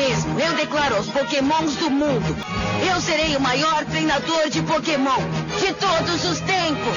mesmo. Eu declaro aos Pokémons do mundo. Eu serei o maior treinador de Pokémon de todos os tempos.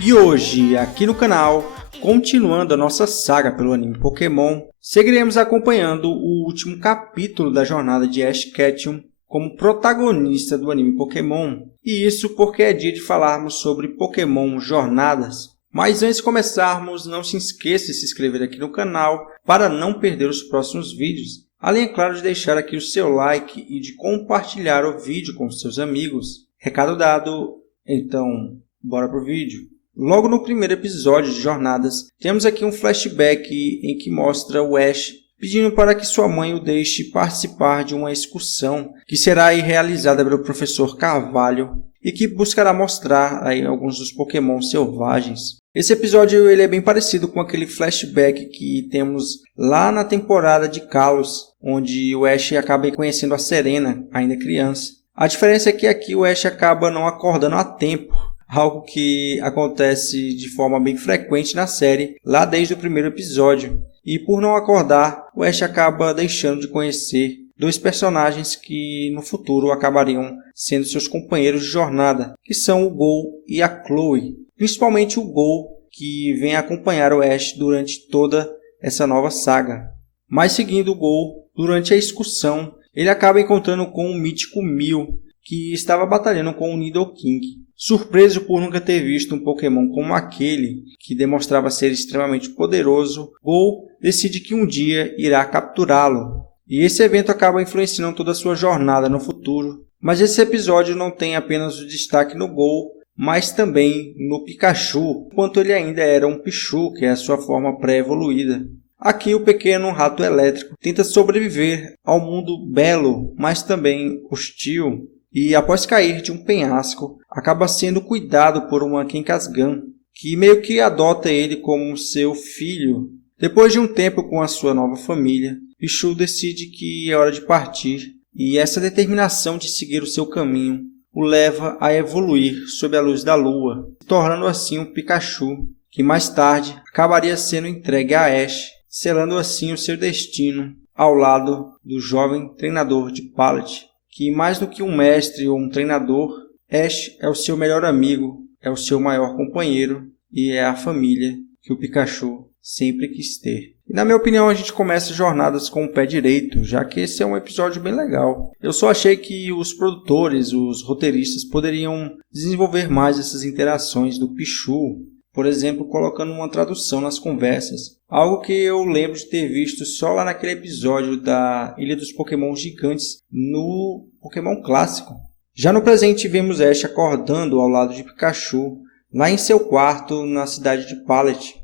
E hoje, aqui no canal, continuando a nossa saga pelo anime Pokémon, seguiremos acompanhando o último capítulo da jornada de Ash Ketchum como protagonista do anime Pokémon. E isso porque é dia de falarmos sobre Pokémon Jornadas. Mas antes de começarmos, não se esqueça de se inscrever aqui no canal para não perder os próximos vídeos. Além, é claro, de deixar aqui o seu like e de compartilhar o vídeo com seus amigos. Recado dado, então bora pro vídeo. Logo no primeiro episódio de Jornadas, temos aqui um flashback em que mostra o Ash pedindo para que sua mãe o deixe participar de uma excursão que será aí realizada pelo professor Carvalho e que buscará mostrar aí alguns dos Pokémon selvagens. Esse episódio ele é bem parecido com aquele flashback que temos lá na temporada de Kalos, onde o Ash acaba conhecendo a Serena, ainda criança. A diferença é que aqui o Ash acaba não acordando a tempo, algo que acontece de forma bem frequente na série, lá desde o primeiro episódio. E por não acordar, o Ash acaba deixando de conhecer dois personagens que no futuro acabariam sendo seus companheiros de jornada, que são o Go e a Chloe. Principalmente o Go, que vem acompanhar o Ash durante toda essa nova saga. Mas seguindo o Go, durante a excursão, ele acaba encontrando com o mítico Mew, que estava batalhando com o Nidoking. Surpreso por nunca ter visto um Pokémon como aquele, que demonstrava ser extremamente poderoso, Go decide que um dia irá capturá-lo. E esse evento acaba influenciando toda a sua jornada no futuro. Mas esse episódio não tem apenas o destaque no Go, mas também no Pikachu, enquanto ele ainda era um Pichu, que é a sua forma pré-evoluída. Aqui o pequeno rato elétrico tenta sobreviver ao mundo belo, mas também hostil. E após cair de um penhasco, acaba sendo cuidado por uma Kenkasgan, que meio que adota ele como seu filho. Depois de um tempo com a sua nova família, Pichu decide que é hora de partir, e essa determinação de seguir o seu caminho o leva a evoluir sob a luz da lua, tornando assim um Pikachu, que mais tarde acabaria sendo entregue a Ash, selando assim o seu destino ao lado do jovem treinador de Pallet. Que mais do que um mestre ou um treinador, Ash é o seu melhor amigo, é o seu maior companheiro e é a família que o Pikachu sempre quis ter. E na minha opinião a gente começa Jornadas com o pé direito, já que esse é um episódio bem legal. Eu só achei que os produtores, os roteiristas poderiam desenvolver mais essas interações do Pichu, por exemplo, colocando uma tradução nas conversas. Algo que eu lembro de ter visto só lá naquele episódio da Ilha dos Pokémon Gigantes no Pokémon Clássico. Já no presente vemos Ash acordando ao lado de Pikachu, lá em seu quarto na cidade de Pallet.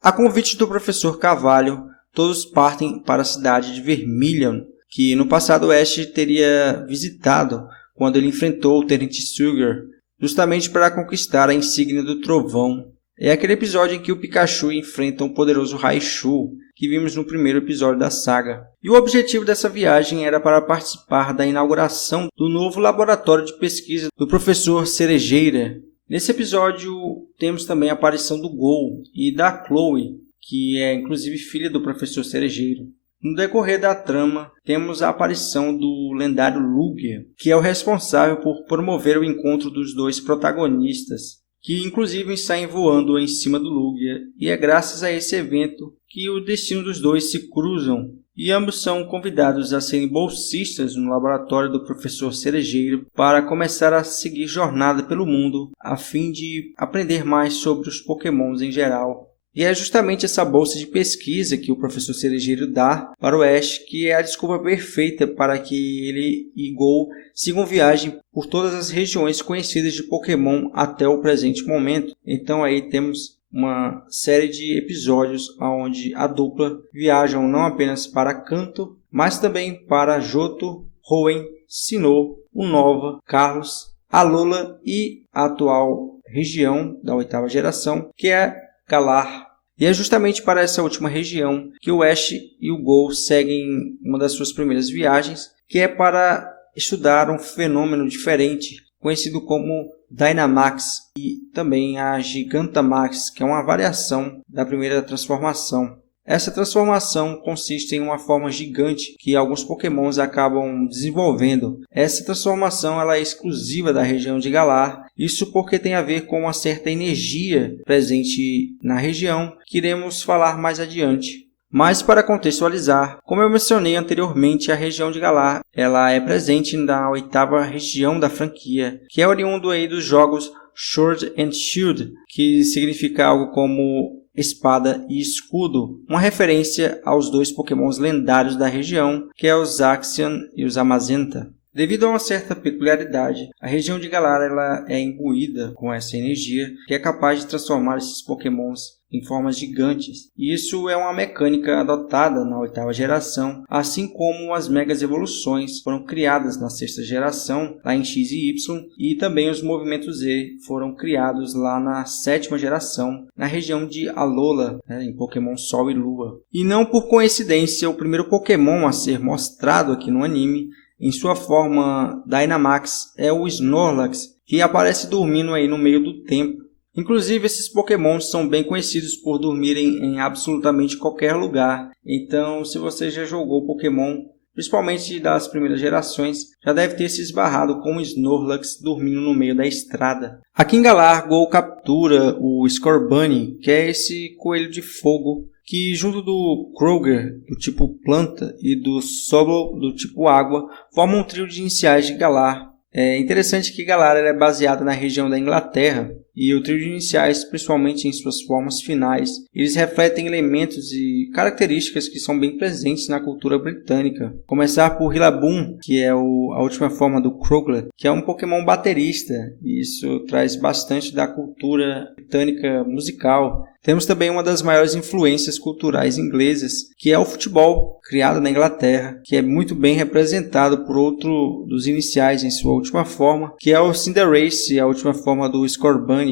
A convite do professor Carvalho, todos partem para a cidade de Vermilion, que no passado Ash teria visitado quando ele enfrentou o Tenente Sugar, justamente para conquistar a insígnia do Trovão. É aquele episódio em que o Pikachu enfrenta um poderoso Raichu, que vimos no primeiro episódio da saga. E o objetivo dessa viagem era para participar da inauguração do novo laboratório de pesquisa do professor Cerejeira. Nesse episódio temos também a aparição do Go e da Chloe, que é inclusive filha do professor Cerejeira. No decorrer da trama, temos a aparição do lendário Lugia, que é o responsável por promover o encontro dos dois protagonistas, que inclusive saem voando em cima do Lugia, e é graças a esse evento que o destino dos dois se cruzam, e ambos são convidados a serem bolsistas no laboratório do professor Cerejeiro para começar a seguir jornada pelo mundo, a fim de aprender mais sobre os Pokémons em geral. E é justamente essa bolsa de pesquisa que o professor Cerejeiro dá para o Ash que é a desculpa perfeita para que ele e Go sigam viagem por todas as regiões conhecidas de Pokémon até o presente momento. Então aí temos uma série de episódios onde a dupla viajam não apenas para Kanto, mas também para Johto, Hoenn, Sinnoh, Unova, Kalos, Alola e a atual região da 8ª geração, que é Galar. E é justamente para essa última região que o Ash e o Go seguem uma das suas primeiras viagens, que é para estudar um fenômeno diferente, conhecido como Dynamax, e também a Gigantamax, que é uma variação da primeira transformação. Essa transformação consiste em uma forma gigante que alguns Pokémons acabam desenvolvendo. Essa transformação ela é exclusiva da região de Galar, isso porque tem a ver com uma certa energia presente na região que iremos falar mais adiante. Mas para contextualizar, como eu mencionei anteriormente, a região de Galar ela é presente na 8ª região da franquia, que é oriundo aí dos jogos Sword and Shield, que significa algo como espada e escudo, uma referência aos 2 Pokémons lendários da região, que é o Zacian e o Zamazenta. Devido a uma certa peculiaridade, a região de Galar ela é imbuída com essa energia que é capaz de transformar esses Pokémons em formas gigantes. E isso é uma mecânica adotada na 8ª geração, assim como as megas evoluções foram criadas na 6ª geração, lá em X e Y, e também os movimentos Z foram criados lá na 7ª geração, na região de Alola, em Pokémon Sol e Lua. E não por coincidência, o primeiro Pokémon a ser mostrado aqui no anime, em sua forma Dynamax, é o Snorlax, que aparece dormindo aí no meio do tempo. Inclusive, esses Pokémons são bem conhecidos por dormirem em absolutamente qualquer lugar. Então, se você já jogou Pokémon, principalmente das primeiras gerações, já deve ter se esbarrado com o Snorlax dormindo no meio da estrada. Aqui em Galar, Gol captura o Scorbunny, que é esse coelho de fogo, que junto do Kroger, do tipo planta, e do Sobble, do tipo água, formam um trio de iniciais de Galar. É interessante que Galar é baseada na região da Inglaterra, e o trio de iniciais, principalmente em suas formas finais, eles refletem elementos e características que são bem presentes na cultura britânica. Começar por Rillaboom, que é a última forma do Krogler, que é um Pokémon baterista, e isso traz bastante da cultura britânica musical. Temos também uma das maiores influências culturais inglesas, que é o futebol, criado na Inglaterra, que é muito bem representado por outro dos iniciais em sua última forma, que é o Cinderace, a última forma do Scorbunny,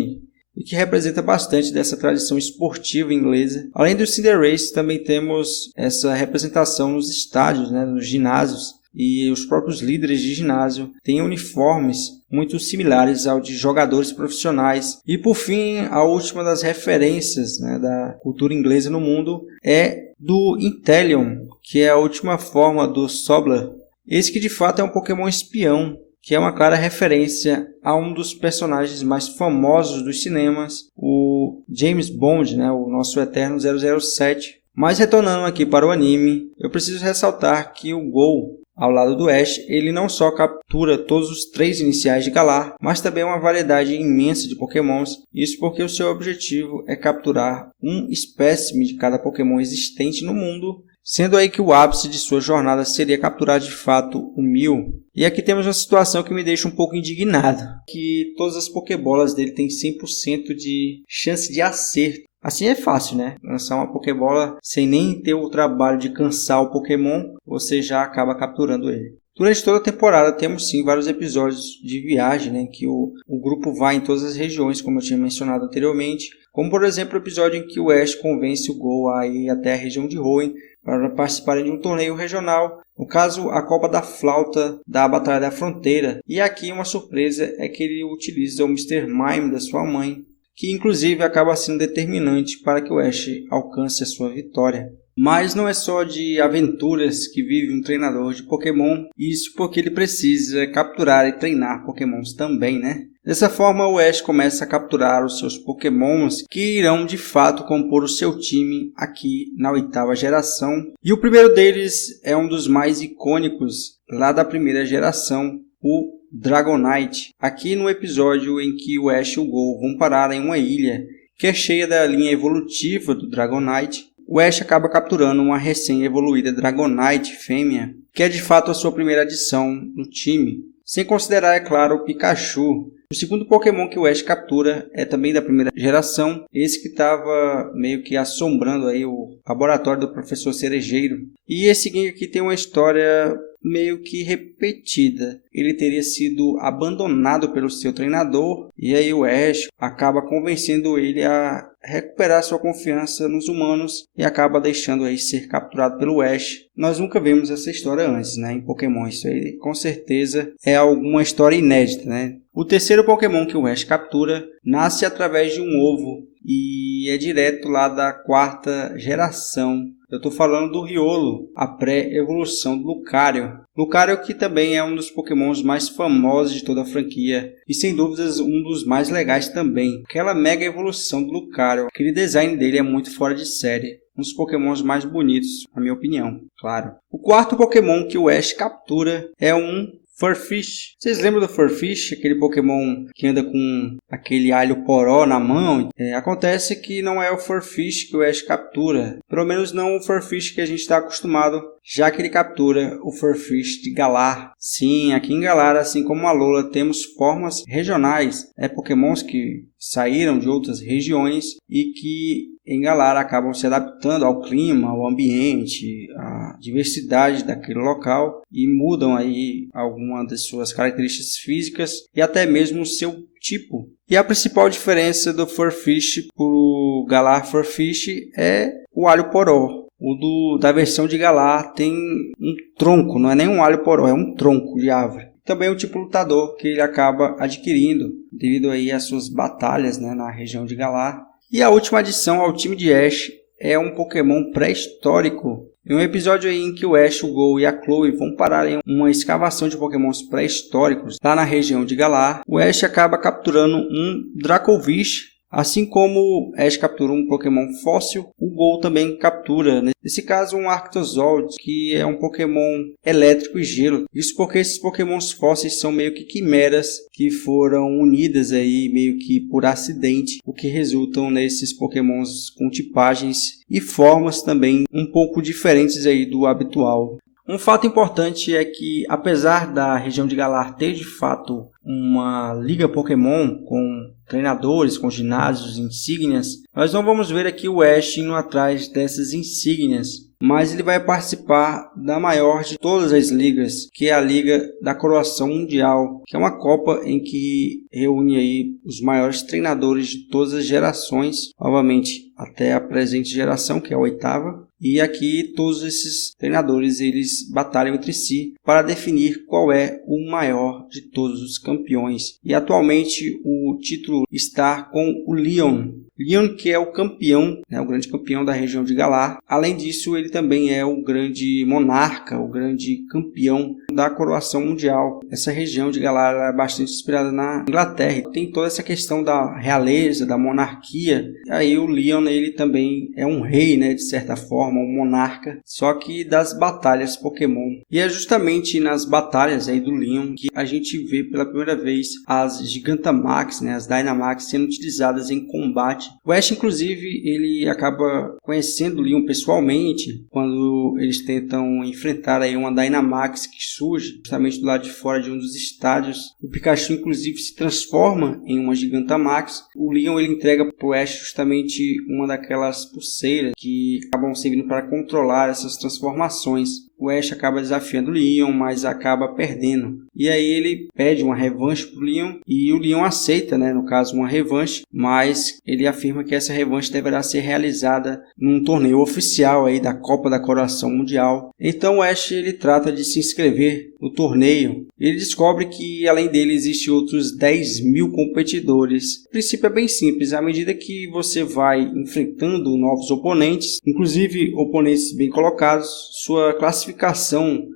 e que representa bastante dessa tradição esportiva inglesa. Além do Cinderace, também temos essa representação nos estádios, nos ginásios, e os próprios líderes de ginásio têm uniformes muito similares ao de jogadores profissionais. E por fim, a última das referências da cultura inglesa no mundo é do Inteleon, que é a última forma do Sobble. Esse que de fato é um Pokémon espião, que é uma clara referência a um dos personagens mais famosos dos cinemas, o James Bond, o nosso eterno 007. Mas retornando aqui para o anime, eu preciso ressaltar que o Gol, ao lado do Ash, ele não só captura todos os 3 iniciais de Galar, mas também uma variedade imensa de Pokémons. Isso porque o seu objetivo é capturar um espécime de cada Pokémon existente no mundo, sendo aí que o ápice de sua jornada seria capturar de fato o Mew. E aqui temos uma situação que me deixa um pouco indignado, que todas as Pokébolas dele têm 100% de chance de acerto. Assim é fácil, lançar uma Pokébola sem nem ter o trabalho de cansar o Pokémon, você já acaba capturando ele. Durante toda a temporada temos sim vários episódios de viagem, que o grupo vai em todas as regiões, como eu tinha mencionado anteriormente. Como por exemplo o episódio em que o Ash convence o Gol a ir até a região de Hoenn para participarem de um torneio regional. No caso, a Copa da Flauta da Batalha da Fronteira. E aqui uma surpresa é que ele utiliza o Mr. Mime da sua mãe, que inclusive acaba sendo determinante para que o Ash alcance a sua vitória. Mas não é só de aventuras que vive um treinador de Pokémon, isso porque ele precisa capturar e treinar Pokémons também, Dessa forma, o Ash começa a capturar os seus Pokémons que irão de fato compor o seu time aqui na 8ª geração. E o primeiro deles é um dos mais icônicos lá da primeira geração, o Dragonite. Aqui no episódio em que o Ash e o Gol vão parar em uma ilha que é cheia da linha evolutiva do Dragonite, o Ash acaba capturando uma recém-evoluída Dragonite fêmea, que é de fato a sua primeira adição no time, sem considerar, é claro, o Pikachu. O segundo Pokémon que o Ash captura é também da primeira geração, esse que estava meio que assombrando aí o laboratório do Professor Cerejeiro. E esse aqui tem uma história meio que repetida. Ele teria sido abandonado pelo seu treinador e aí o Ash acaba convencendo ele a recuperar sua confiança nos humanos e acaba deixando aí ser capturado pelo Ash. Nós nunca vimos essa história antes, em Pokémon. Isso aí com certeza é alguma história inédita, O terceiro Pokémon que o Ash captura nasce através de um ovo e é direto lá da 4ª geração. Eu estou falando do Riolo, a pré-evolução do Lucario. Lucario que também é um dos pokémons mais famosos de toda a franquia e sem dúvidas um dos mais legais também. Aquela mega evolução do Lucario, aquele design dele é muito fora de série. Um dos pokémons mais bonitos, na minha opinião, claro. O 4º pokémon que o Ash captura é um Furfish. Vocês lembram do Furfish? Aquele Pokémon que anda com aquele alho poró na mão? Acontece que não é o Furfish que o Ash captura. Pelo menos não o Furfish que a gente está acostumado, já que ele captura o Furfish de Galar. Sim, aqui em Galar, assim como a Alola, temos formas regionais. Pokémons que saíram de outras regiões e que em Galar acabam se adaptando ao clima, ao ambiente, à diversidade daquele local e mudam aí algumas das suas características físicas e até mesmo o seu tipo. E a principal diferença do Furfish para o Galar Furfish é o alho poró. O da versão de Galar tem um tronco, não é nem um alho poró, é um tronco de árvore. Também o tipo lutador que ele acaba adquirindo devido aí às suas batalhas, né, na região de Galar. E a última adição ao time de Ash é um Pokémon pré-histórico. Em um episódio aí em que o Ash, o Gol e a Chloe vão parar em uma escavação de Pokémons pré-históricos lá na região de Galar, o Ash acaba capturando um Dracovish. Assim como Ash captura um Pokémon fóssil, o Gol também captura, nesse caso, um Arctozold, que é um Pokémon elétrico e gelo. Isso porque esses Pokémons fósseis são meio que quimeras que foram unidas aí meio que por acidente, o que resultam nesses Pokémons com tipagens e formas também um pouco diferentes aí do habitual. Um fato importante é que, apesar da região de Galar ter de fato uma liga Pokémon com treinadores, com ginásios, insígnias, nós não vamos ver aqui o Ash indo atrás dessas insígnias, mas ele vai participar da maior de todas as ligas, que é a Liga da Coroação Mundial, que é uma copa em que reúne aí os maiores treinadores de todas as gerações, novamente até a presente geração, que é a 8ª. E aqui todos esses treinadores eles batalham entre si para definir qual é o maior de todos os campeões. E atualmente o título está com o Leon. Leon, que é o campeão, né, o grande campeão da região de Galar. Além disso, ele também é o grande monarca, o grande campeão da coroação mundial. Essa região de Galar é bastante inspirada na Inglaterra. Tem toda essa questão da realeza, da monarquia. E aí o Leon, ele também é um rei, né, de certa forma, um monarca, só que das batalhas Pokémon. E é justamente nas batalhas aí do Leon que a gente vê pela primeira vez as Gigantamax, né, as Dynamax sendo utilizadas em combate. O Ash, inclusive, ele acaba conhecendo o Leon pessoalmente quando eles tentam enfrentar aí uma Dynamax que surge justamente do lado de fora de um dos estádios. O Pikachu, inclusive, se transforma em uma Gigantamax. O Leon ele entrega para o Ash justamente uma daquelas pulseiras que acabam servindo para controlar essas transformações. O Ash acaba desafiando o Leon, mas acaba perdendo. E aí ele pede uma revanche para o Leon e o Leon aceita, né, no caso, uma revanche, mas ele afirma que essa revanche deverá ser realizada num torneio oficial aí da Copa da Coroação Mundial. Então o Ash ele trata de se inscrever no torneio. Ele descobre que além dele existem outros 10.000 competidores. O princípio é bem simples, à medida que você vai enfrentando novos oponentes, inclusive oponentes bem colocados, sua classificação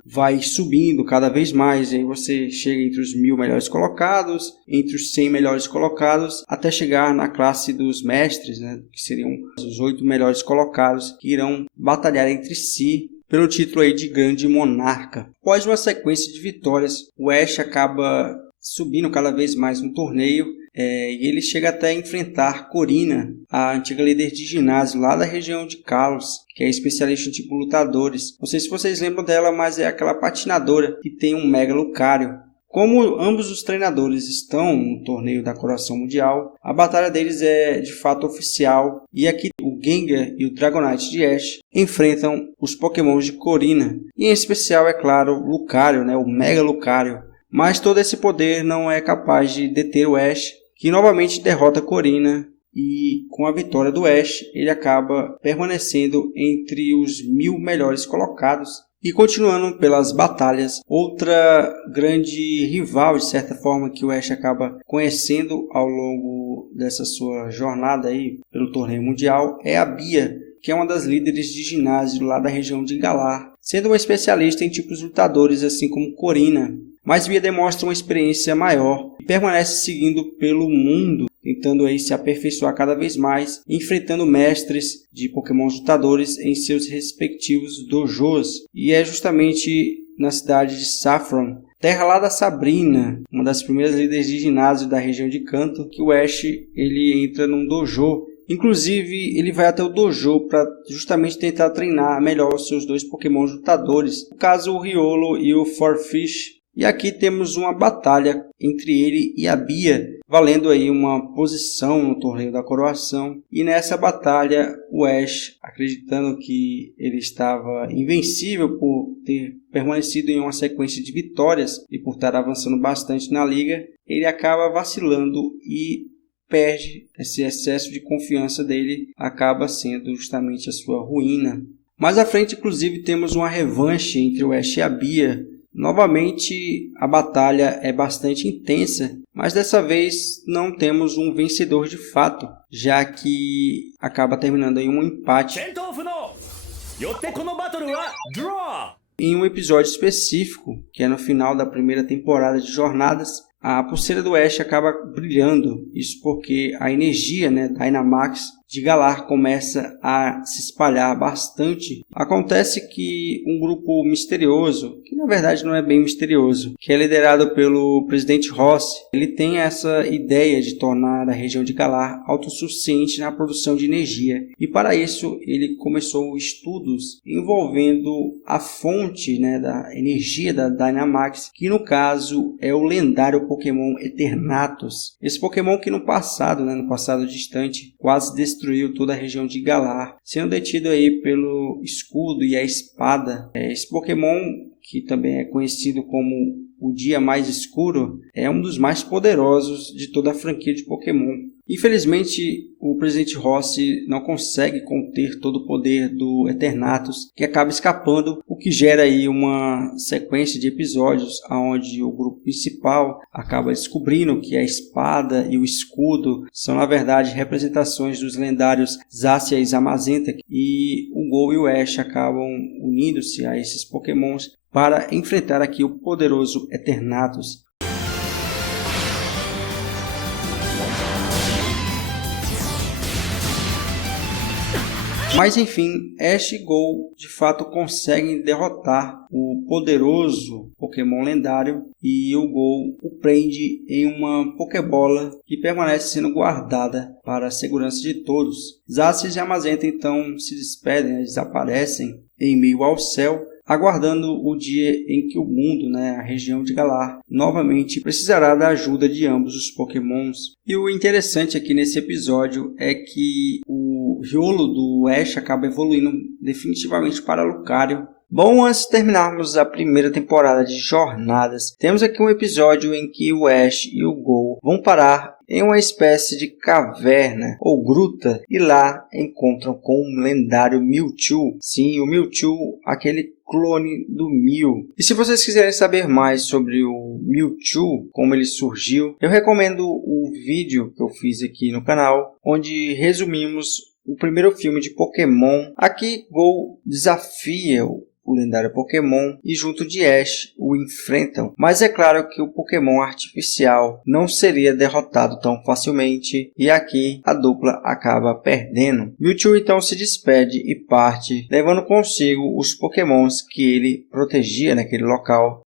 vai subindo cada vez mais. Aí você chega entre os 1.000 melhores colocados, entre os 100 melhores colocados, até chegar na classe dos mestres, né, que seriam os 8 melhores colocados, que irão batalhar entre si pelo título aí de Grande Monarca. Após uma sequência de vitórias, o Ash acaba subindo cada vez mais no torneio e ele chega até a enfrentar Corina, a antiga líder de ginásio lá da região de Kalos, que é especialista em tipo lutadores. Não sei se vocês lembram dela, mas é aquela patinadora que tem um Mega Lucario. Como ambos os treinadores estão no torneio da Coroação Mundial, a batalha deles é de fato oficial e aqui o Gengar e o Dragonite de Ash enfrentam os Pokémons de Corina e em especial, é claro, o Lucario, né, o Mega Lucario. Mas todo esse poder não é capaz de deter o Ash, que novamente derrota Corina e com a vitória do Ash ele acaba permanecendo entre os 1.000 melhores colocados. E continuando pelas batalhas, outra grande rival, de certa forma, que o Ash acaba conhecendo ao longo dessa sua jornada aí pelo torneio mundial é a Bia, que é uma das líderes de ginásio lá da região de Galar, sendo uma especialista em tipos lutadores assim como Corina. Mas Bia demonstra uma experiência maior e permanece seguindo pelo mundo, tentando aí se aperfeiçoar cada vez mais, enfrentando mestres de Pokémon lutadores em seus respectivos dojos. E é justamente na cidade de Saffron, terra lá da Sabrina, uma das primeiras líderes de ginásio da região de Kanto, que o Ash ele entra num dojo. Inclusive, ele vai até o dojo para justamente tentar treinar melhor os seus dois Pokémon lutadores, no caso o Riolo e o Farfish. E aqui temos uma batalha entre ele e a Bia, valendo aí uma posição no torneio da coroação. E nessa batalha, o Ash, acreditando que ele estava invencível por ter permanecido em uma sequência de vitórias e por estar avançando bastante na liga, ele acaba vacilando e perde. Esse excesso de confiança dele acaba sendo justamente a sua ruína. Mais à frente, inclusive, temos uma revanche entre o Ash e a Bia. Novamente, a batalha é bastante intensa, mas dessa vez não temos um vencedor de fato, já que acaba terminando em um empate. Em um episódio específico, que é no final da primeira temporada de Jornadas, a pulseira do Ash acaba brilhando, isso porque a energia, Dynamax de Galar começa a se espalhar bastante. Acontece que um grupo misterioso, que na verdade não é bem misterioso, que é liderado pelo presidente Ross, ele tem essa ideia de tornar a região de Galar autossuficiente na produção de energia. E para isso ele começou estudos envolvendo a fonte da energia da Dynamax, que no caso é o lendário Pokémon Eternatus. Esse Pokémon que no passado distante, quase destruiu toda a região de Galar, sendo detido aí pelo escudo e a espada. Esse Pokémon, que também é conhecido como o Dia Mais Escuro, é um dos mais poderosos de toda a franquia de Pokémon. Infelizmente, o presidente Rossi não consegue conter todo o poder do Eternatus, que acaba escapando, o que gera aí uma sequência de episódios onde o grupo principal acaba descobrindo que a espada e o escudo são, na verdade, representações dos lendários Zacian e Zamazenta, e o Go e o Ash acabam unindo-se a esses Pokémons para enfrentar aqui o poderoso Eternatus. Mas enfim, Ash e Go de fato conseguem derrotar o poderoso Pokémon lendário e o Go o prende em uma Pokébola que permanece sendo guardada para a segurança de todos. Zacian e Zamazenta então se despedem, desaparecem em meio ao céu, aguardando o dia em que o mundo, a região de Galar, novamente precisará da ajuda de ambos os Pokémons. E o interessante aqui nesse episódio é que o Riolo do Ash acaba evoluindo definitivamente para Lucario. Bom, antes de terminarmos a primeira temporada de Jornadas, temos aqui um episódio em que o Ash e o Go vão parar em uma espécie de caverna ou gruta e lá encontram com um lendário Mewtwo. Sim, o Mewtwo, aquele clone do Mew. E se vocês quiserem saber mais sobre o Mewtwo, como ele surgiu, eu recomendo o vídeo que eu fiz aqui no canal, onde resumimos o primeiro filme de Pokémon. Aqui Go desafia o lendário Pokémon e junto de Ash o enfrentam, mas é claro que o Pokémon artificial não seria derrotado tão facilmente e aqui a dupla acaba perdendo. Mewtwo então se despede e parte, levando consigo os Pokémons que ele protegia naquele local.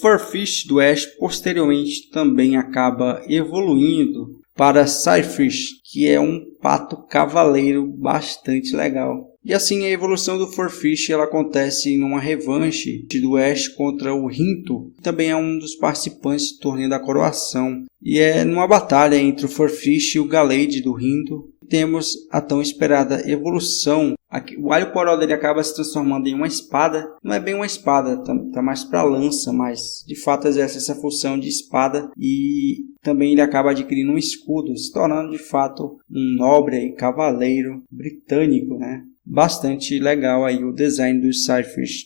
Farfish do Ash posteriormente também acaba evoluindo para Cyfish, que é um pato cavaleiro bastante legal. E assim a evolução do Farfish ela acontece em uma revanche do Ash contra o Rinto, que também é um dos participantes do torneio da coroação. E é numa batalha entre o Farfish e o Gallade do Rinto. temos a tão esperada evolução. Aqui, o alho poró dele acaba se transformando em uma espada. Não é bem uma espada, tá mais para lança, mas de fato exerce essa função de espada. E também ele acaba adquirindo um escudo, se tornando de fato um nobre e cavaleiro britânico, né? Bastante legal aí o design do Sidefish.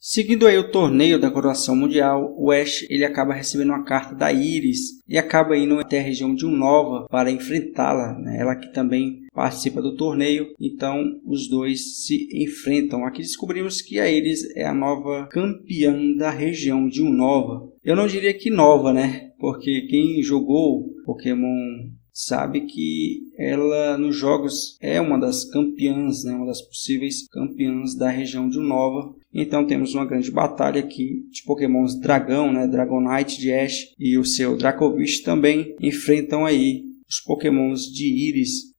Seguindo aí o torneio da coroação mundial, o Ash ele acaba recebendo uma carta da Iris e acaba indo até a região de Unova para enfrentá-la, né? Ela que também participa do torneio, então os dois se enfrentam. Aqui descobrimos que a Iris é a nova campeã da região de Unova. Eu não diria que nova, né? Porque quem jogou Pokémon sabe que ela nos jogos é uma das campeãs, né? Uma das possíveis campeãs da região de Unova. Então temos uma grande batalha aqui de Pokémons Dragão, né? Dragonite de Ash e o seu Dracovish também enfrentam aí os Pokémons de Iris.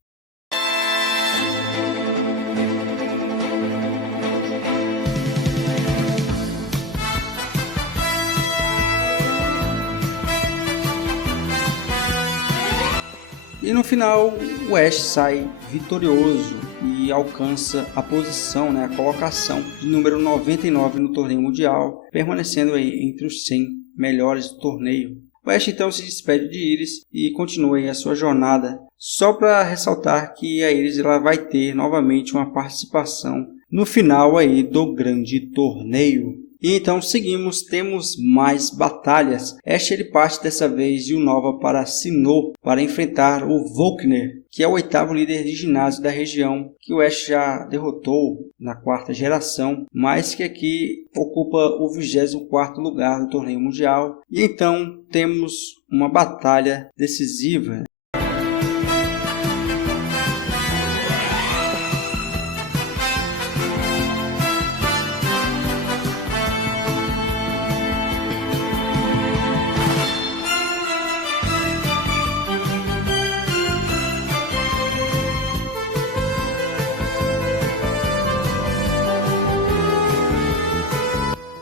E no final o Ash sai vitorioso e alcança a posição, né, a colocação de número 99 no torneio mundial, permanecendo aí entre os 100 melhores do torneio. O Ash então se despede de Iris e continua aí a sua jornada, só para ressaltar que a Iris ela vai ter novamente uma participação no final aí do grande torneio. E então seguimos, temos mais batalhas. Ash ele parte dessa vez de Unova para Sinnoh para enfrentar o Volkner, que é o 8º líder de ginásio da região, que o Ash já derrotou na 4ª geração, mas que aqui ocupa o 24º lugar no torneio mundial. E então temos uma batalha decisiva.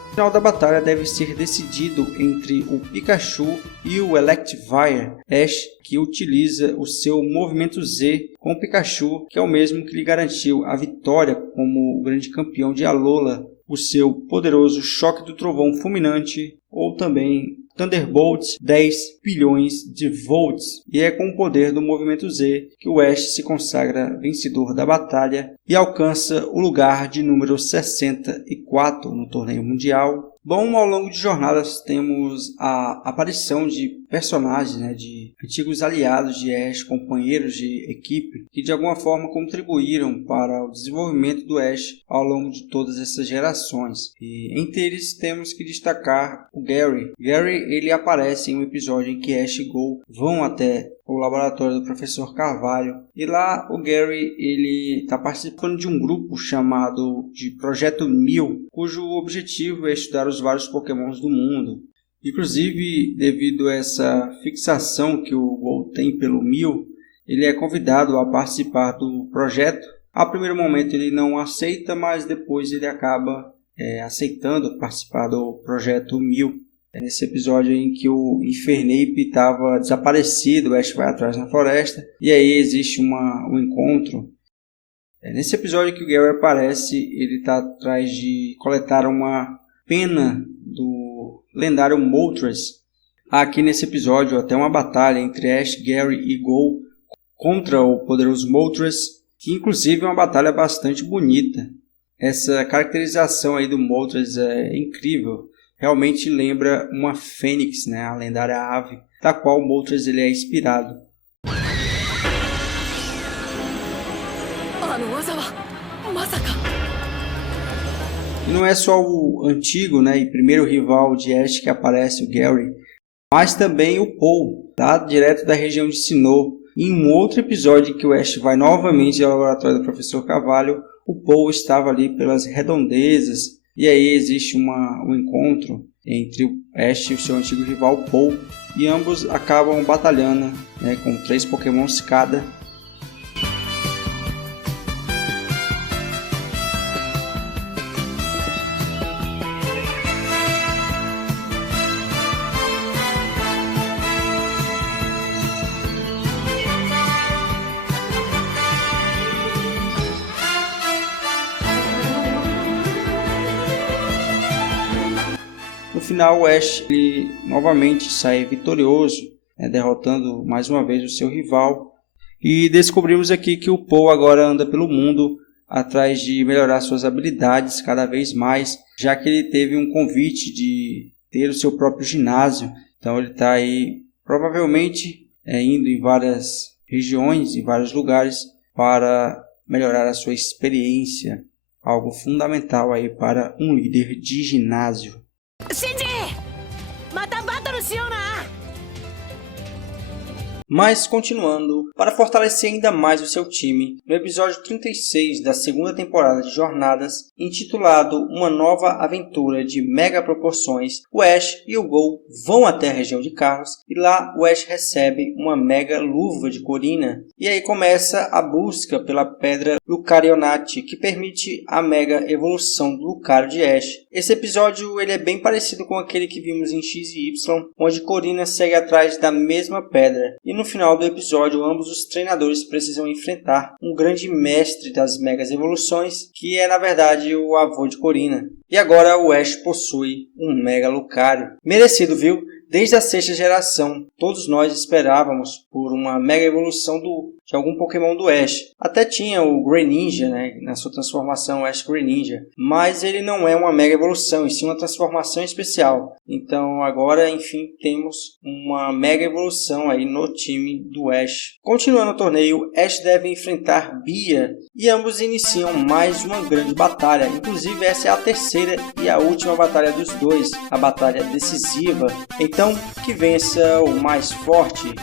O final da batalha deve ser decidido entre o Pikachu e o Electivire. Ash que utiliza o seu movimento Z com o Pikachu, que é o mesmo que lhe garantiu a vitória como o grande campeão de Alola, o seu poderoso Choque do Trovão Fulminante, ou também Thunderbolt 10 bilhões de volts, e é com o poder do movimento Z que o Ash se consagra vencedor da batalha e alcança o lugar de número 64 no torneio mundial. Bom, ao longo de jornadas temos a aparição de personagens, né, de antigos aliados de Ash, companheiros de equipe, que de alguma forma contribuíram para o desenvolvimento do Ash ao longo de todas essas gerações. E entre eles temos que destacar o Gary. Gary ele aparece em um episódio em que Ash e Go vão até o laboratório do Professor Carvalho, e lá o Gary ele está participando de um grupo chamado de Projeto 1000, cujo objetivo é estudar os vários Pokémons do mundo. Inclusive, devido a essa fixação que o Go tem pelo 1000, ele é convidado a participar do projeto. A primeiro momento ele não aceita, mas depois ele acaba aceitando participar do Projeto 1000. Nesse episódio em que o Infernape estava desaparecido, o Ash vai atrás na floresta e aí existe um encontro. Nesse episódio que o Gary aparece, ele está atrás de coletar uma pena do lendário Moltres. Aqui nesse episódio até uma batalha entre Ash, Gary e Go contra o poderoso Moltres, que inclusive é uma batalha bastante bonita. Essa caracterização aí do Moltres é incrível. Realmente lembra uma fênix, né? A lendária ave, da qual o Moltres ele é inspirado. E não é só o antigo, né, e primeiro rival de Ash que aparece, o Gary, mas também o Paul, tá? Direto da região de Sinnoh. Em um outro episódio em que o Ash vai novamente ao laboratório do Professor Carvalho, o Paul estava ali pelas redondezas. E aí existe um encontro entre o Ash e o seu antigo rival Paul, e ambos acabam batalhando, né, com 3 Pokémons cada. final o Ash ele novamente sai vitorioso, derrotando mais uma vez o seu rival. E descobrimos aqui que o Paul agora anda pelo mundo atrás de melhorar suas habilidades cada vez mais, já que ele teve um convite de ter o seu próprio ginásio. Então ele está aí provavelmente indo em várias regiões, em vários lugares para melhorar a sua experiência, algo fundamental aí para um líder de ginásio. Shinji! Mata battle shiyou na! Mas continuando, para fortalecer ainda mais o seu time, no episódio 36 da segunda temporada de Jornadas, intitulado Uma Nova Aventura de Mega Proporções, o Ash e o Gol vão até a região de Carros e lá o Ash recebe uma mega luva de Corina. E aí começa a busca pela pedra Lucarionate, que permite a mega evolução do Lucario de Ash. Esse episódio ele é bem parecido com aquele que vimos em X e Y, onde Corina segue atrás da mesma pedra. E no final do episódio, ambos os treinadores precisam enfrentar um grande mestre das megas evoluções, que é na verdade o avô de Corina. E agora o Ash possui um Mega Lucario. Merecido, viu? Desde a sexta geração, todos nós esperávamos por uma mega evolução de algum Pokémon do Ash. Até tinha o Greninja, na sua transformação Ash Greninja, mas ele não é uma mega evolução, e sim uma transformação especial. Então agora, enfim, temos uma mega evolução aí no time do Ash. Continuando o torneio, Ash deve enfrentar Bia, e ambos iniciam mais uma grande batalha. Inclusive essa é a terceira e a última batalha dos dois, a batalha decisiva. Então, que vença o mais forte.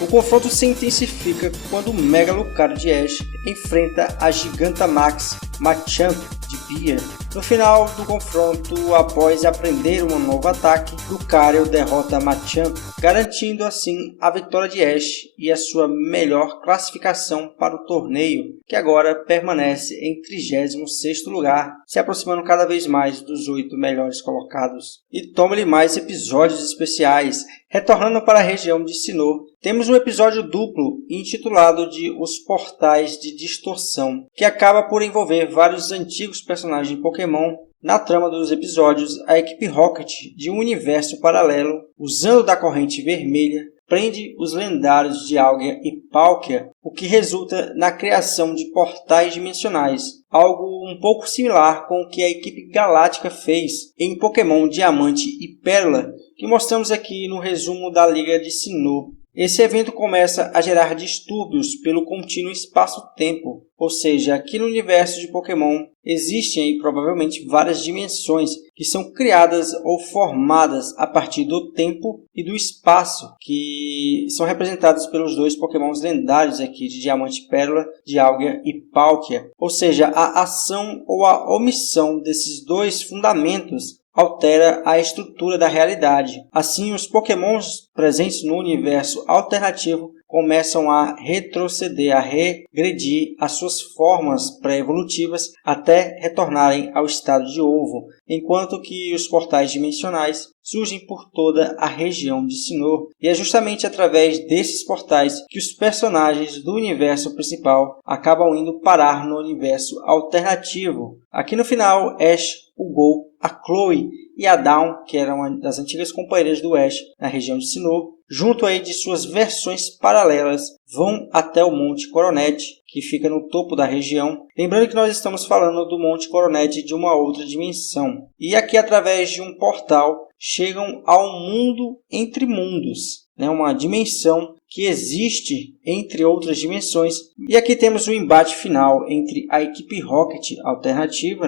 O confronto se intensifica quando o Mega Lucario de Ash enfrenta a Gigantamax Machamp de Bia. No final do confronto, após aprender um novo ataque, Lucario derrota Machamp, garantindo assim a vitória de Ash e a sua melhor classificação para o torneio, que agora permanece em 36º lugar, se aproximando cada vez mais dos 8 melhores colocados. E toma-lhe mais episódios especiais. Retornando para a região de Sinnoh, temos um episódio duplo intitulado de Os Portais de Distorção, que acaba por envolver vários antigos personagens de Pokémon. Na trama dos episódios, a equipe Rocket de um universo paralelo, usando da corrente vermelha, prende os lendários Dialga e Palkia, o que resulta na criação de portais dimensionais, algo um pouco similar com o que a equipe Galáctica fez em Pokémon Diamante e Pérola, que mostramos aqui no resumo da Liga de Sinnoh. Esse evento começa a gerar distúrbios pelo contínuo espaço-tempo, ou seja, aqui no universo de Pokémon existem aí provavelmente várias dimensões que são criadas ou formadas a partir do tempo e do espaço, que são representados pelos dois Pokémons lendários aqui de Diamante e Pérola, Dialga e Palkia. Ou seja, a ação ou a omissão desses dois fundamentos altera a estrutura da realidade. Assim, os Pokémons presentes no universo alternativo começam a retroceder, a regredir as suas formas pré-evolutivas até retornarem ao estado de ovo, enquanto que os portais dimensionais surgem por toda a região de Sinnoh. E é justamente através desses portais que os personagens do universo principal acabam indo parar no universo alternativo. Aqui no final, Ash, o Gol, a Chloe e a Dawn, que eram uma das antigas companheiras do Ash na região de Sinnoh, junto aí de suas versões paralelas, vão até o Monte Coronet, que fica no topo da região. Lembrando que nós estamos falando do Monte Coronet de uma outra dimensão. E aqui, através de um portal, chegam ao mundo entre mundos, uma dimensão que existe entre outras dimensões. E aqui temos o embate final entre a equipe Rocket alternativa,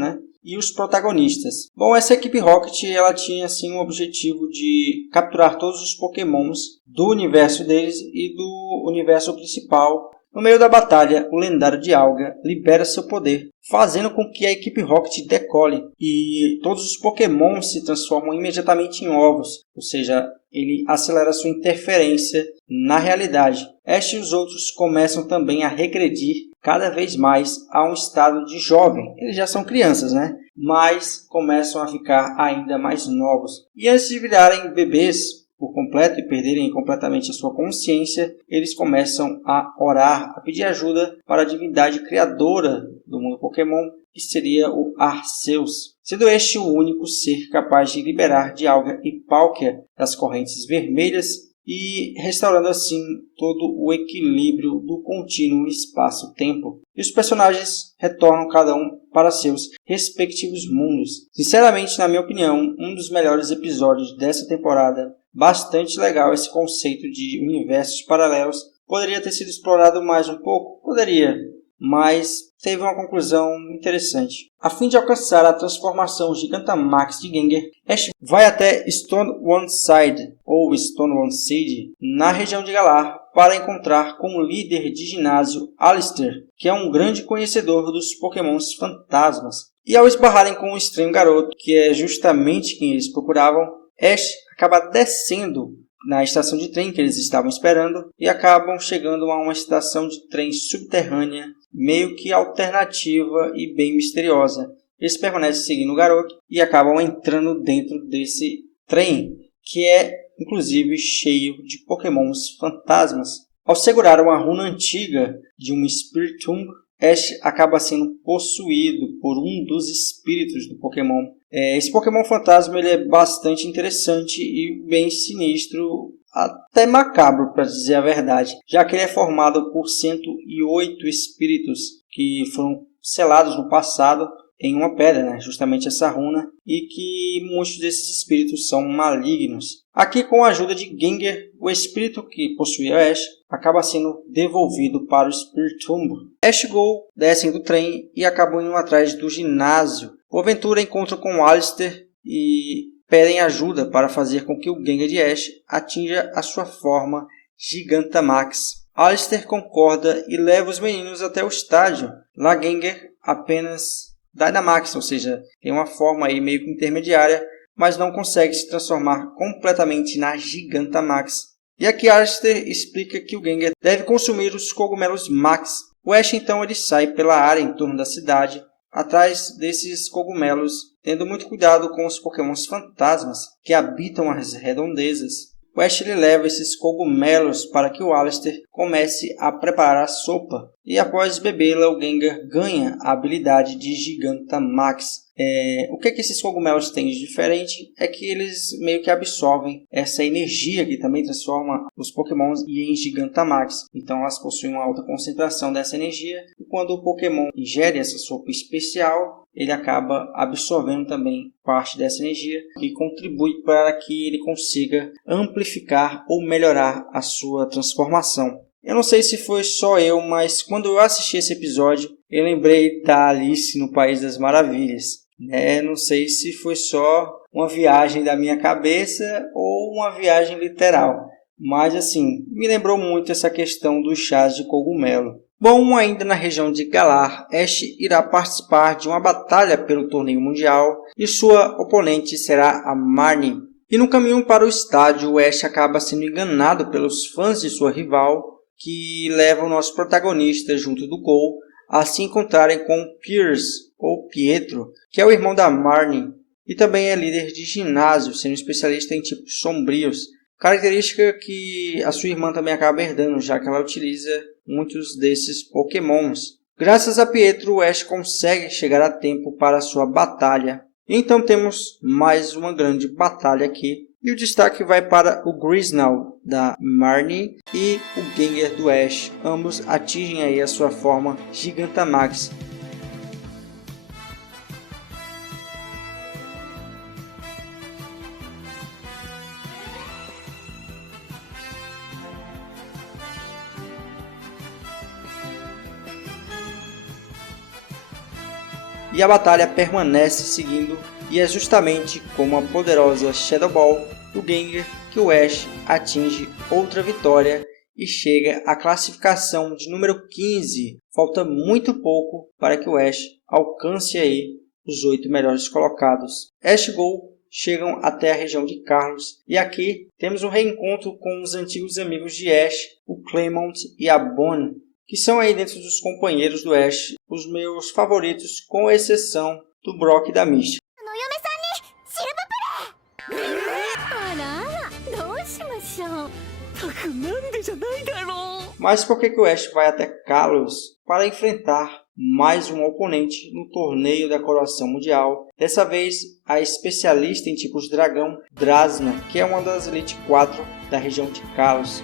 e os protagonistas. Bom, essa equipe Rocket ela tinha assim um objetivo de capturar todos os Pokémons do universo deles e do universo principal No meio da batalha, o lendário Dialga libera seu poder, fazendo com que a equipe Rocket decole e todos os Pokémon se transformam imediatamente em ovos, ou seja, ele acelera sua interferência na realidade. Ash e os outros começam também a regredir cada vez mais a um estado de jovem. Eles já são crianças, né? Mas começam a ficar ainda mais novos. E antes de virarem bebês por completo e perderem completamente a sua consciência, eles começam a orar, a pedir ajuda para a divindade criadora do mundo Pokémon, que seria o Arceus, sendo este o único ser capaz de liberar Dialga e Palkia das correntes vermelhas e restaurando assim todo o equilíbrio do contínuo espaço-tempo. E os personagens retornam cada um para seus respectivos mundos. Sinceramente, na minha opinião, um dos melhores episódios dessa temporada. Bastante legal esse conceito de universos paralelos. Poderia ter sido explorado mais um pouco? Poderia, mas teve uma conclusão interessante. A fim de alcançar a transformação Gigantamax de Gengar, Ash vai até Stone One Side, ou Stone One Seed, na região de Galar, para encontrar com o líder de ginásio Alistair, que é um grande conhecedor dos Pokémons fantasmas. E ao esbarrarem com um estranho garoto, que é justamente quem eles procuravam, Ash acaba descendo na estação de trem que eles estavam esperando e acabam chegando a uma estação de trem subterrânea, meio que alternativa e bem misteriosa. Eles permanecem seguindo o garoto e acabam entrando dentro desse trem, que é inclusive cheio de Pokémons fantasmas. Ao segurar uma runa antiga de um Spiritomb, Ash acaba sendo possuído por um dos espíritos do Pokémon. Esse Pokémon fantasma ele é bastante interessante e bem sinistro, até macabro para dizer a verdade, já que ele é formado por 108 espíritos que foram selados no passado em uma pedra, né? Justamente essa runa, e que muitos desses espíritos são malignos. Aqui, com a ajuda de Gengar, o espírito que possuía Ash acaba sendo devolvido para o Spiritomb. Ash e Gol descem do trem e acabam indo atrás do ginásio. Porventura encontram com Alistair e pedem ajuda para fazer com que o Gengar de Ash atinja a sua forma Gigantamax. Alistair concorda e leva os meninos até o estádio. Lá Gengar apenas Dynamax, ou seja, tem uma forma aí meio que intermediária, mas não consegue se transformar completamente na Gigantamax. E aqui Alistair explica que o Gengar deve consumir os cogumelos Max. O Ash então ele sai pela área em torno da cidade, atrás desses cogumelos, tendo muito cuidado com os Pokémons fantasmas que habitam as redondezas. O Ash ele leva esses cogumelos para que o Alistair comece a preparar a sopa. E após bebê-la, o Gengar ganha a habilidade de Gigantamax. O que esses cogumelos têm de diferente é que eles meio que absorvem essa energia que também transforma os Pokémons em Gigantamax. Então elas possuem uma alta concentração dessa energia. E quando o Pokémon ingere essa sopa especial, ele acaba absorvendo também parte dessa energia e contribui para que ele consiga amplificar ou melhorar a sua transformação. Eu não sei se foi só eu, mas quando eu assisti esse episódio, eu lembrei da Alice no País das Maravilhas. Não sei se foi só uma viagem da minha cabeça ou uma viagem literal. Mas assim, me lembrou muito essa questão dos chás de cogumelo. Bom, ainda na região de Galar, Ash irá participar de uma batalha pelo torneio mundial e sua oponente será a Marnie. E no caminho para o estádio, o Ash acaba sendo enganado pelos fãs de sua rival, que levam o nosso protagonista junto do Gol a se encontrarem com Piers, ou Pietro, que é o irmão da Marnie, e também é líder de ginásio, sendo especialista em tipos sombrios, característica que a sua irmã também acaba herdando, já que ela utiliza muitos desses Pokémons. Graças a Pietro, o Ash consegue chegar a tempo para a sua batalha. Então temos mais uma grande batalha aqui. E o destaque vai para o Griznell da Marnie e o Gengar do Ash. Ambos atingem aí a sua forma Gigantamax. E a batalha permanece seguindo, e é justamente com uma poderosa Shadow Ball do Gengar que o Ash atinge outra vitória e chega à classificação de número 15. Falta muito pouco para que o Ash alcance aí os 8 melhores colocados. Ash e Gol chegam até a região de Kalos e aqui temos um reencontro com os antigos amigos de Ash, o Clement e a Bonne, que são aí dentro dos companheiros do Ash os meus favoritos, com exceção do Brock e da Misty. Mas por que o Ash vai até Kalos? Para enfrentar mais um oponente no torneio da coroação mundial. Dessa vez, a especialista em tipos de dragão, Drasna, que é uma das Elite 4 da região de Kalos.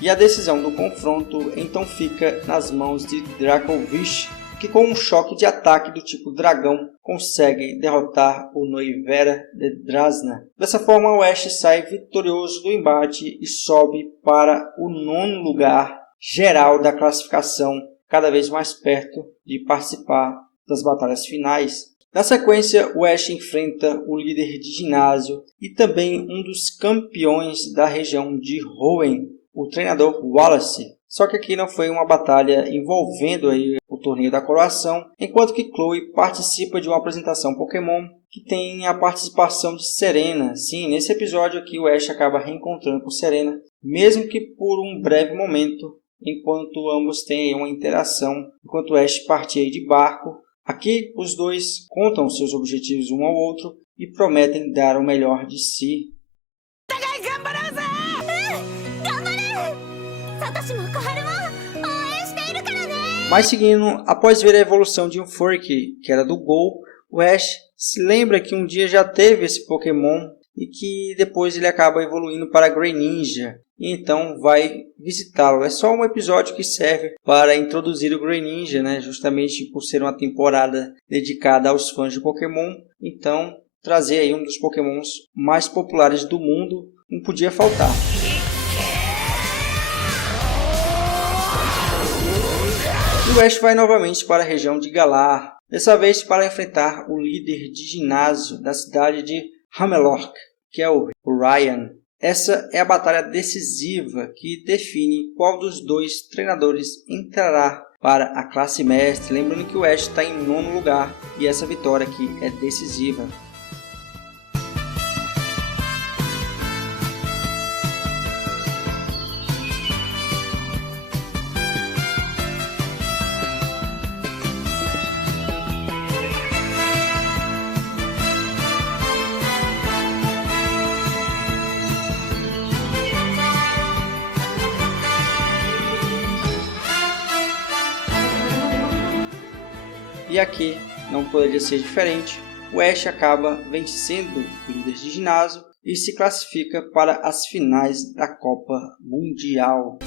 E a decisão do confronto então fica nas mãos de Dracovish, que com um choque de ataque do tipo dragão consegue derrotar o Noivera de Drasna. Dessa forma, o Ash sai vitorioso do embate e sobe para o 9º lugar geral da classificação, cada vez mais perto de participar das batalhas finais. Na sequência, o Ash enfrenta o líder de ginásio e também um dos campeões da região de Hoenn, o treinador Wallace. Só que aqui não foi uma batalha envolvendo aí o torneio da coroação, enquanto que Chloe participa de uma apresentação Pokémon que tem a participação de Serena. Sim, nesse episódio aqui o Ash acaba reencontrando com Serena, mesmo que por um breve momento, enquanto ambos têm uma interação, enquanto o Ash parte aí de barco. Aqui os dois contam seus objetivos um ao outro e prometem dar o melhor de si. Mas seguindo, após ver a evolução de um Furky, que era do Gol, o Ash se lembra que um dia já teve esse Pokémon e que depois ele acaba evoluindo para Greninja. E então vai visitá-lo. É só um episódio que serve para introduzir o Greninja, né? Justamente por ser uma temporada dedicada aos fãs de Pokémon. Então, trazer aí um dos Pokémons mais populares do mundo não podia faltar. E o Ash vai novamente para a região de Galar, dessa vez para enfrentar o líder de ginásio da cidade de Hammerlock, que é o Ryan. Essa é a batalha decisiva que define qual dos dois treinadores entrará para a classe mestre. Lembrando que o Ash está em 9º lugar e essa vitória aqui é decisiva. E aqui não poderia ser diferente, o Ash acaba vencendo o líder de ginásio e se classifica para as finais da Copa Mundial.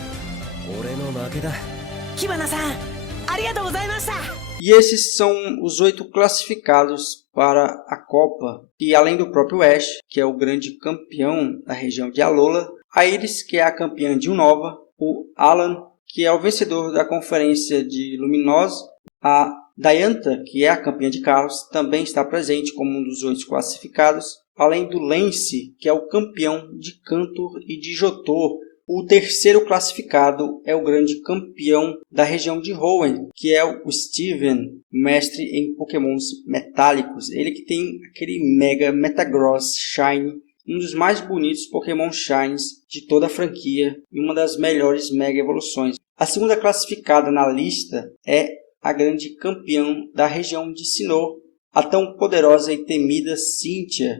E esses são os 8 classificados para a Copa, e além do próprio Ash, que é o grande campeão da região de Alola, a Iris, que é a campeã de Unova, o Alan, que é o vencedor da conferência de Luminosity, a Diantha, que é a campeã de Kalos, também está presente como um dos 8 classificados, além do Lance, que é o campeão de Kanto e de Johto. O terceiro classificado é o grande campeão da região de Hoenn, que é o Steven, mestre em Pokémons metálicos. Ele que tem aquele Mega Metagross Shine, um dos mais bonitos Pokémon Shines de toda a franquia e uma das melhores Mega Evoluções. A segunda classificada na lista é a grande campeã da região de Sinnoh, a tão poderosa e temida Cynthia.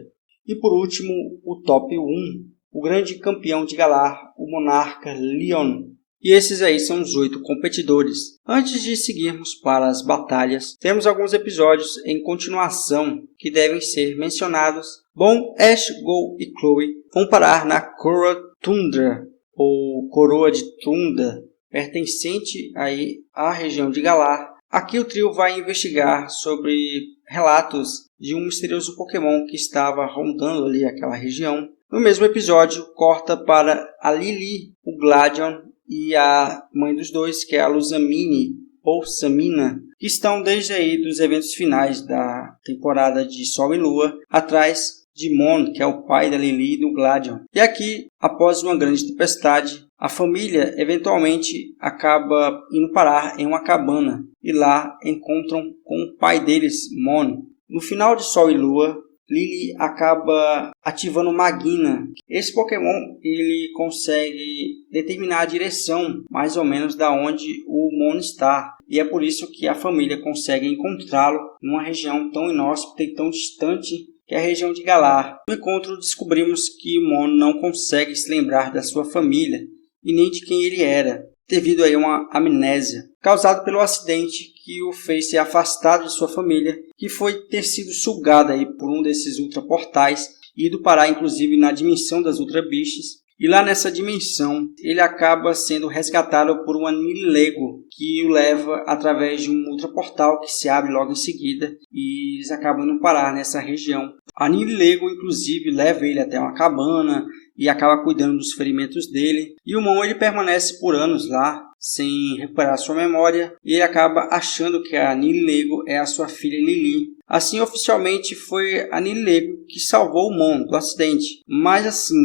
E por último, o top 1, o grande campeão de Galar, o monarca Leon. E esses aí são os 8 competidores. Antes de seguirmos para as batalhas, temos alguns episódios em continuação que devem ser mencionados. Bom, Ash, Gol e Chloe vão parar na Coroa Tundra, ou Coroa de Tunda, pertencente aí à região de Galar. Aqui o trio vai investigar sobre relatos de um misterioso Pokémon que estava rondando ali aquela região. No mesmo episódio, corta para a Lily, o Gladion e a mãe dos dois, que é a Lusamine ou Samina, que estão desde aí dos eventos finais da temporada de Sol e Lua, atrás de Mon, que é o pai da Lily e do Gladion. E aqui, após uma grande tempestade, a família eventualmente acaba indo parar em uma cabana e lá encontram com o pai deles, Mon. No final de Sol e Lua, Lily acaba ativando Magina. Esse Pokémon ele consegue determinar a direção mais ou menos da onde o Mon está. E é por isso que a família consegue encontrá-lo numa região tão inóspita e tão distante que é a região de Galar. No encontro descobrimos que o Mon não consegue se lembrar da sua família e nem de quem ele era, devido a uma amnésia causada pelo acidente que o fez ser afastado de sua família, que foi ter sido sugado aí por um desses ultraportais e ido parar inclusive na dimensão das Ultra Beasts. E lá nessa dimensão ele acaba sendo resgatado por uma Nihilego que o leva através de um ultraportal que se abre logo em seguida e eles acabam indo parar nessa região. A Nihilego inclusive leva ele até uma cabana e acaba cuidando dos ferimentos dele. E o Mon ele permanece por anos lá sem recuperar sua memória e ele acaba achando que a Nihilego é a sua filha Lily. Assim, oficialmente foi a Nihilego que salvou o Mon do acidente. Mas assim,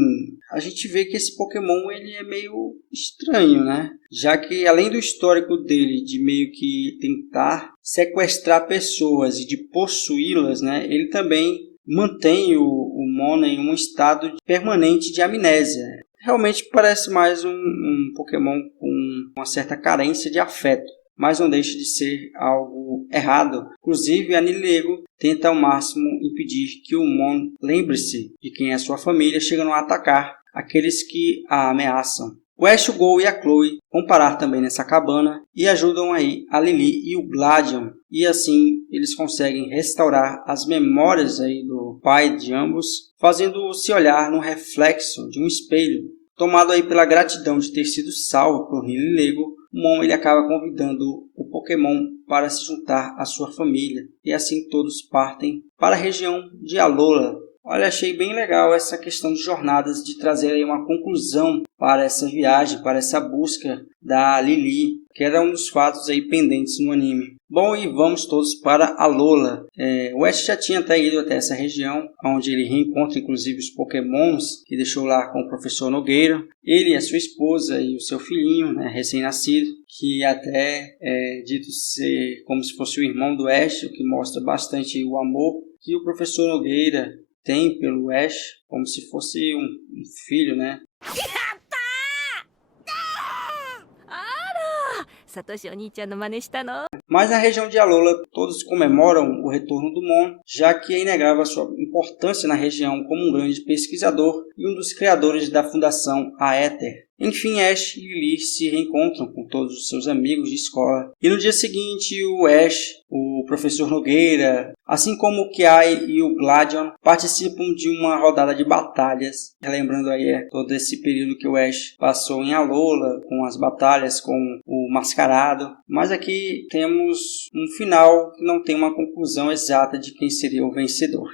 a gente vê que esse Pokémon ele é meio estranho, né? Já que além do histórico dele de meio que tentar sequestrar pessoas e de possuí-las, né? Ele também mantém o Mon em um estado permanente de amnésia. Realmente parece mais um Pokémon com uma certa carência de afeto, mas não deixa de ser algo errado. Inclusive, a Nihilego tenta ao máximo impedir que o Mon lembre-se de quem é sua família, chegando a atacar aqueles que a ameaçam. O Ash, o Gol e a Chloe vão parar também nessa cabana e ajudam aí a Lily e o Gladion. E assim eles conseguem restaurar as memórias aí do pai de ambos, fazendo-se olhar no reflexo de um espelho. Tomado aí pela gratidão de ter sido salvo por Nihilego, o Mon ele acaba convidando o Pokémon para se juntar à sua família. E assim todos partem para a região de Alola. Olha, achei bem legal essa questão de jornadas, de trazer aí uma conclusão para essa viagem, para essa busca da Lily, que era um dos fatos aí pendentes no anime. Bom, e vamos todos para Alola. O Ash já tinha até ido até essa região, onde ele reencontra inclusive os Pokémons que deixou lá com o professor Nogueira. Ele, a sua esposa e o seu filhinho, né, recém-nascido, que até é dito ser como se fosse o irmão do Ash, o que mostra bastante o amor que o professor Nogueira tem pelo Ash, como se fosse um filho, né? Mas na região de Alola, todos comemoram o retorno do Mon, já que é inegável a sua importância na região como um grande pesquisador e um dos criadores da fundação Aether. Enfim, Ash e Lily se reencontram com todos os seus amigos de escola. E no dia seguinte, o Ash, o professor Nogueira, assim como o Kiai e o Gladion, participam de uma rodada de batalhas. Relembrando aí todo esse período que o Ash passou em Alola, com as batalhas com o Mascarado. Mas aqui temos um final que não tem uma conclusão exata de quem seria o vencedor.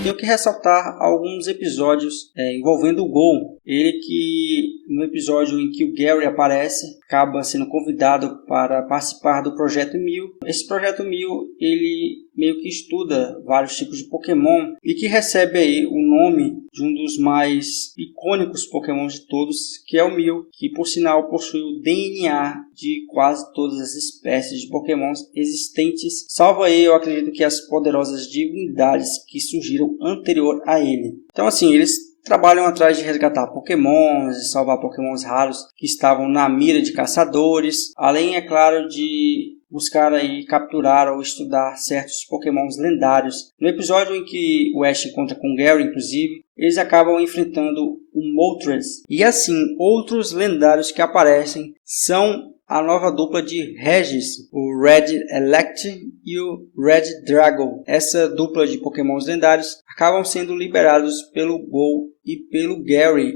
Tenho que ressaltar alguns episódios envolvendo o Gol. Ele que, no episódio em que o Gary aparece, acaba sendo convidado para participar do Projeto 1000. Esse Projeto 1000, ele meio que estuda vários tipos de Pokémon e que recebe aí o nome de um dos mais icônicos Pokémon de todos, que é o Mew, que por sinal possui o DNA de quase todas as espécies de Pokémons existentes, salvo aí, eu acredito que as poderosas divindades que surgiram anterior a ele. Então assim, eles trabalham atrás de resgatar Pokémons e salvar Pokémons raros que estavam na mira de caçadores, além, é claro, de buscar aí capturar ou estudar certos Pokémons lendários. No episódio em que o Ash encontra com o Gary, inclusive, eles acabam enfrentando o Moltres. E assim, outros lendários que aparecem são a nova dupla de Regis, o Red Elect e o Red Dragon. Essa dupla de Pokémons lendários acabam sendo liberados pelo Go e pelo Gary,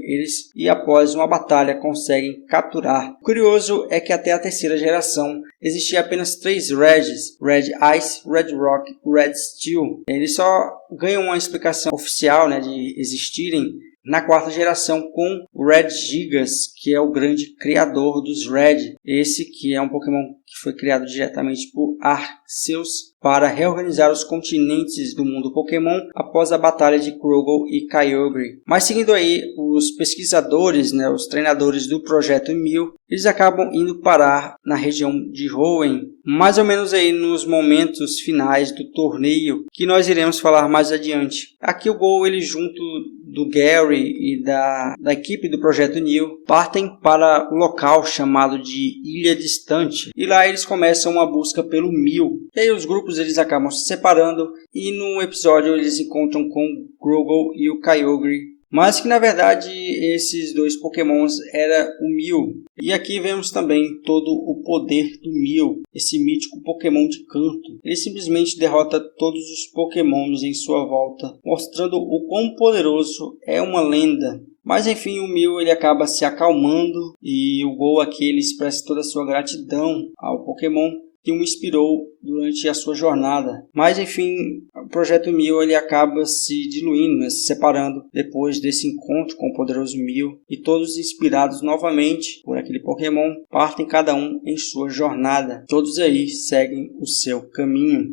e após uma batalha conseguem capturar. O curioso é que até a terceira geração existia apenas 3 Regs, Red Ice, Red Rock e Red Steel. Eles só ganham uma explicação oficial, né, de existirem na quarta geração com o Red Gigas, que é o grande criador dos Red. Esse que é um Pokémon que foi criado diretamente por Arceus para reorganizar os continentes do mundo Pokémon após a batalha de Grogle e Kyogre. Mas seguindo aí, os pesquisadores, né, os treinadores do Projeto 1000, eles acabam indo parar na região de Hoenn, mais ou menos aí nos momentos finais do torneio, que nós iremos falar mais adiante. Aqui o Go, ele junto do Gary e da equipe do Projeto 1000, partem para o local chamado de Ilha Distante, e lá eles começam uma busca pelo 1000. E aí os grupos eles acabam se separando, e no episódio eles encontram com Grogle e o Kyogre, mas que na verdade esses 2 Pokémons era o 1000. E aqui vemos também todo o poder do 1000, esse mítico Pokémon de canto. Ele simplesmente derrota todos os Pokémons em sua volta, mostrando o quão poderoso é uma lenda. Mas enfim, o 1000 ele acaba se acalmando, e o Go aqui ele expressa toda a sua gratidão ao Pokémon que o inspirou durante a sua jornada. Mas enfim, o Projeto 1000 ele acaba se diluindo, né, se separando depois desse encontro com o poderoso 1000, e todos inspirados novamente por aquele Pokémon partem cada um em sua jornada. Todos aí seguem o seu caminho.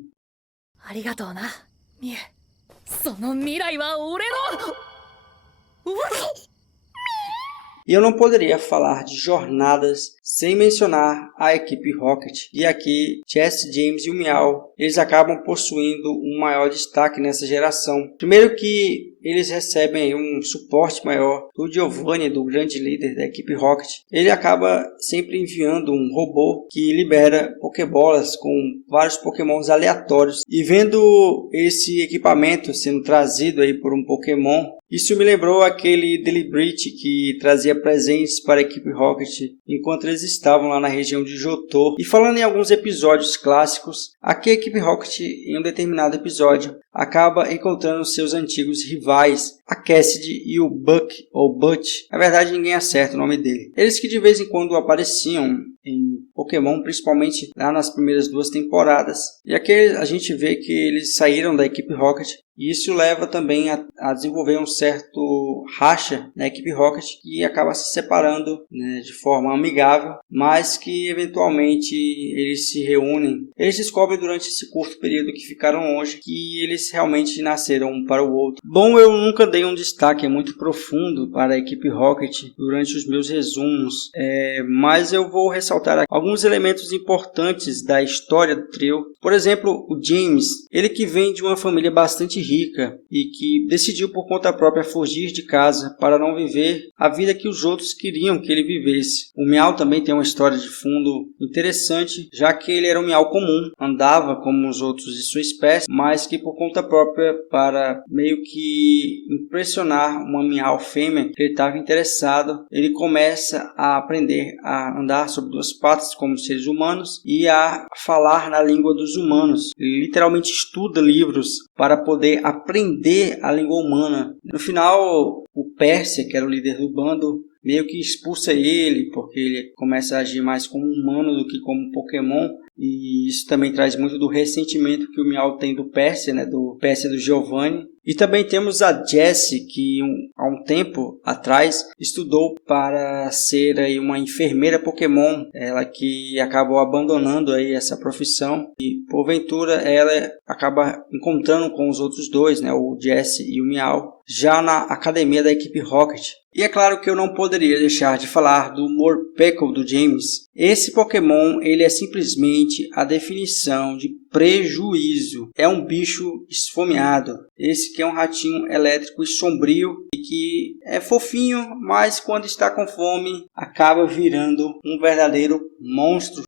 Arigatou na, Mie. Sono mirai wa ore no... E eu não poderia falar de jornadas sem mencionar a equipe Rocket. E aqui, Jesse, James e o Meow, eles acabam possuindo um maior destaque nessa geração. Primeiro que eles recebem um suporte maior do Giovanni, do grande líder da equipe Rocket. Ele acaba sempre enviando um robô que libera Pokébolas com vários Pokémons aleatórios. E vendo esse equipamento sendo trazido aí por um Pokémon, isso me lembrou aquele Delibird que trazia presentes para a equipe Rocket enquanto eles estavam lá na região de Johto. E falando em alguns episódios clássicos, aqui a equipe Rocket, em um determinado episódio, acaba encontrando seus antigos rivais, a Cassidy e o Buck, ou Butch. Na verdade, ninguém acerta o nome dele. Eles que de vez em quando apareciam em Pokémon, principalmente lá nas primeiras 2 temporadas. E aqui a gente vê que eles saíram da equipe Rocket. E isso leva também a desenvolver um certo racha na equipe Rocket, que acaba se separando, né, de forma amigável, mas que eventualmente eles se reúnem. Eles descobrem durante esse curto período que ficaram longe que eles realmente nasceram um para o outro. Bom, eu nunca dei um destaque muito profundo para a equipe Rocket durante os meus resumos, mas eu vou ressaltar alguns elementos importantes da história do trio. Por exemplo, o James, ele que vem de uma família bastante rica e que decidiu por conta própria fugir de casa para não viver a vida que os outros queriam que ele vivesse. O Meow também tem uma história de fundo interessante, já que ele era um Meow comum, andava como os outros de sua espécie, mas que por conta própria, para meio que impressionar uma Meow fêmea que ele estava interessado, ele começa a aprender a andar sobre 2 patas como seres humanos e a falar na língua dos humanos. Ele literalmente estuda livros para poder aprender a língua humana. No final, o Persia, que era o líder do bando, meio que expulsa ele, porque ele começa a agir mais como humano do que como Pokémon. E isso também traz muito do ressentimento que o Meow tem do Persia, né, do Persia do Giovanni. E também temos a Jessie, que há um tempo atrás estudou para ser aí uma enfermeira Pokémon. Ela que acabou abandonando aí essa profissão e porventura ela acaba encontrando com os outros 2, né, o Jessie e o Meow, já na academia da equipe Rocket. E é claro que eu não poderia deixar de falar do Morpeko do James. Esse Pokémon ele é simplesmente a definição de prejuízo. É um bicho esfomeado. Esse que é um ratinho elétrico e sombrio e que é fofinho, mas quando está com fome acaba virando um verdadeiro monstro.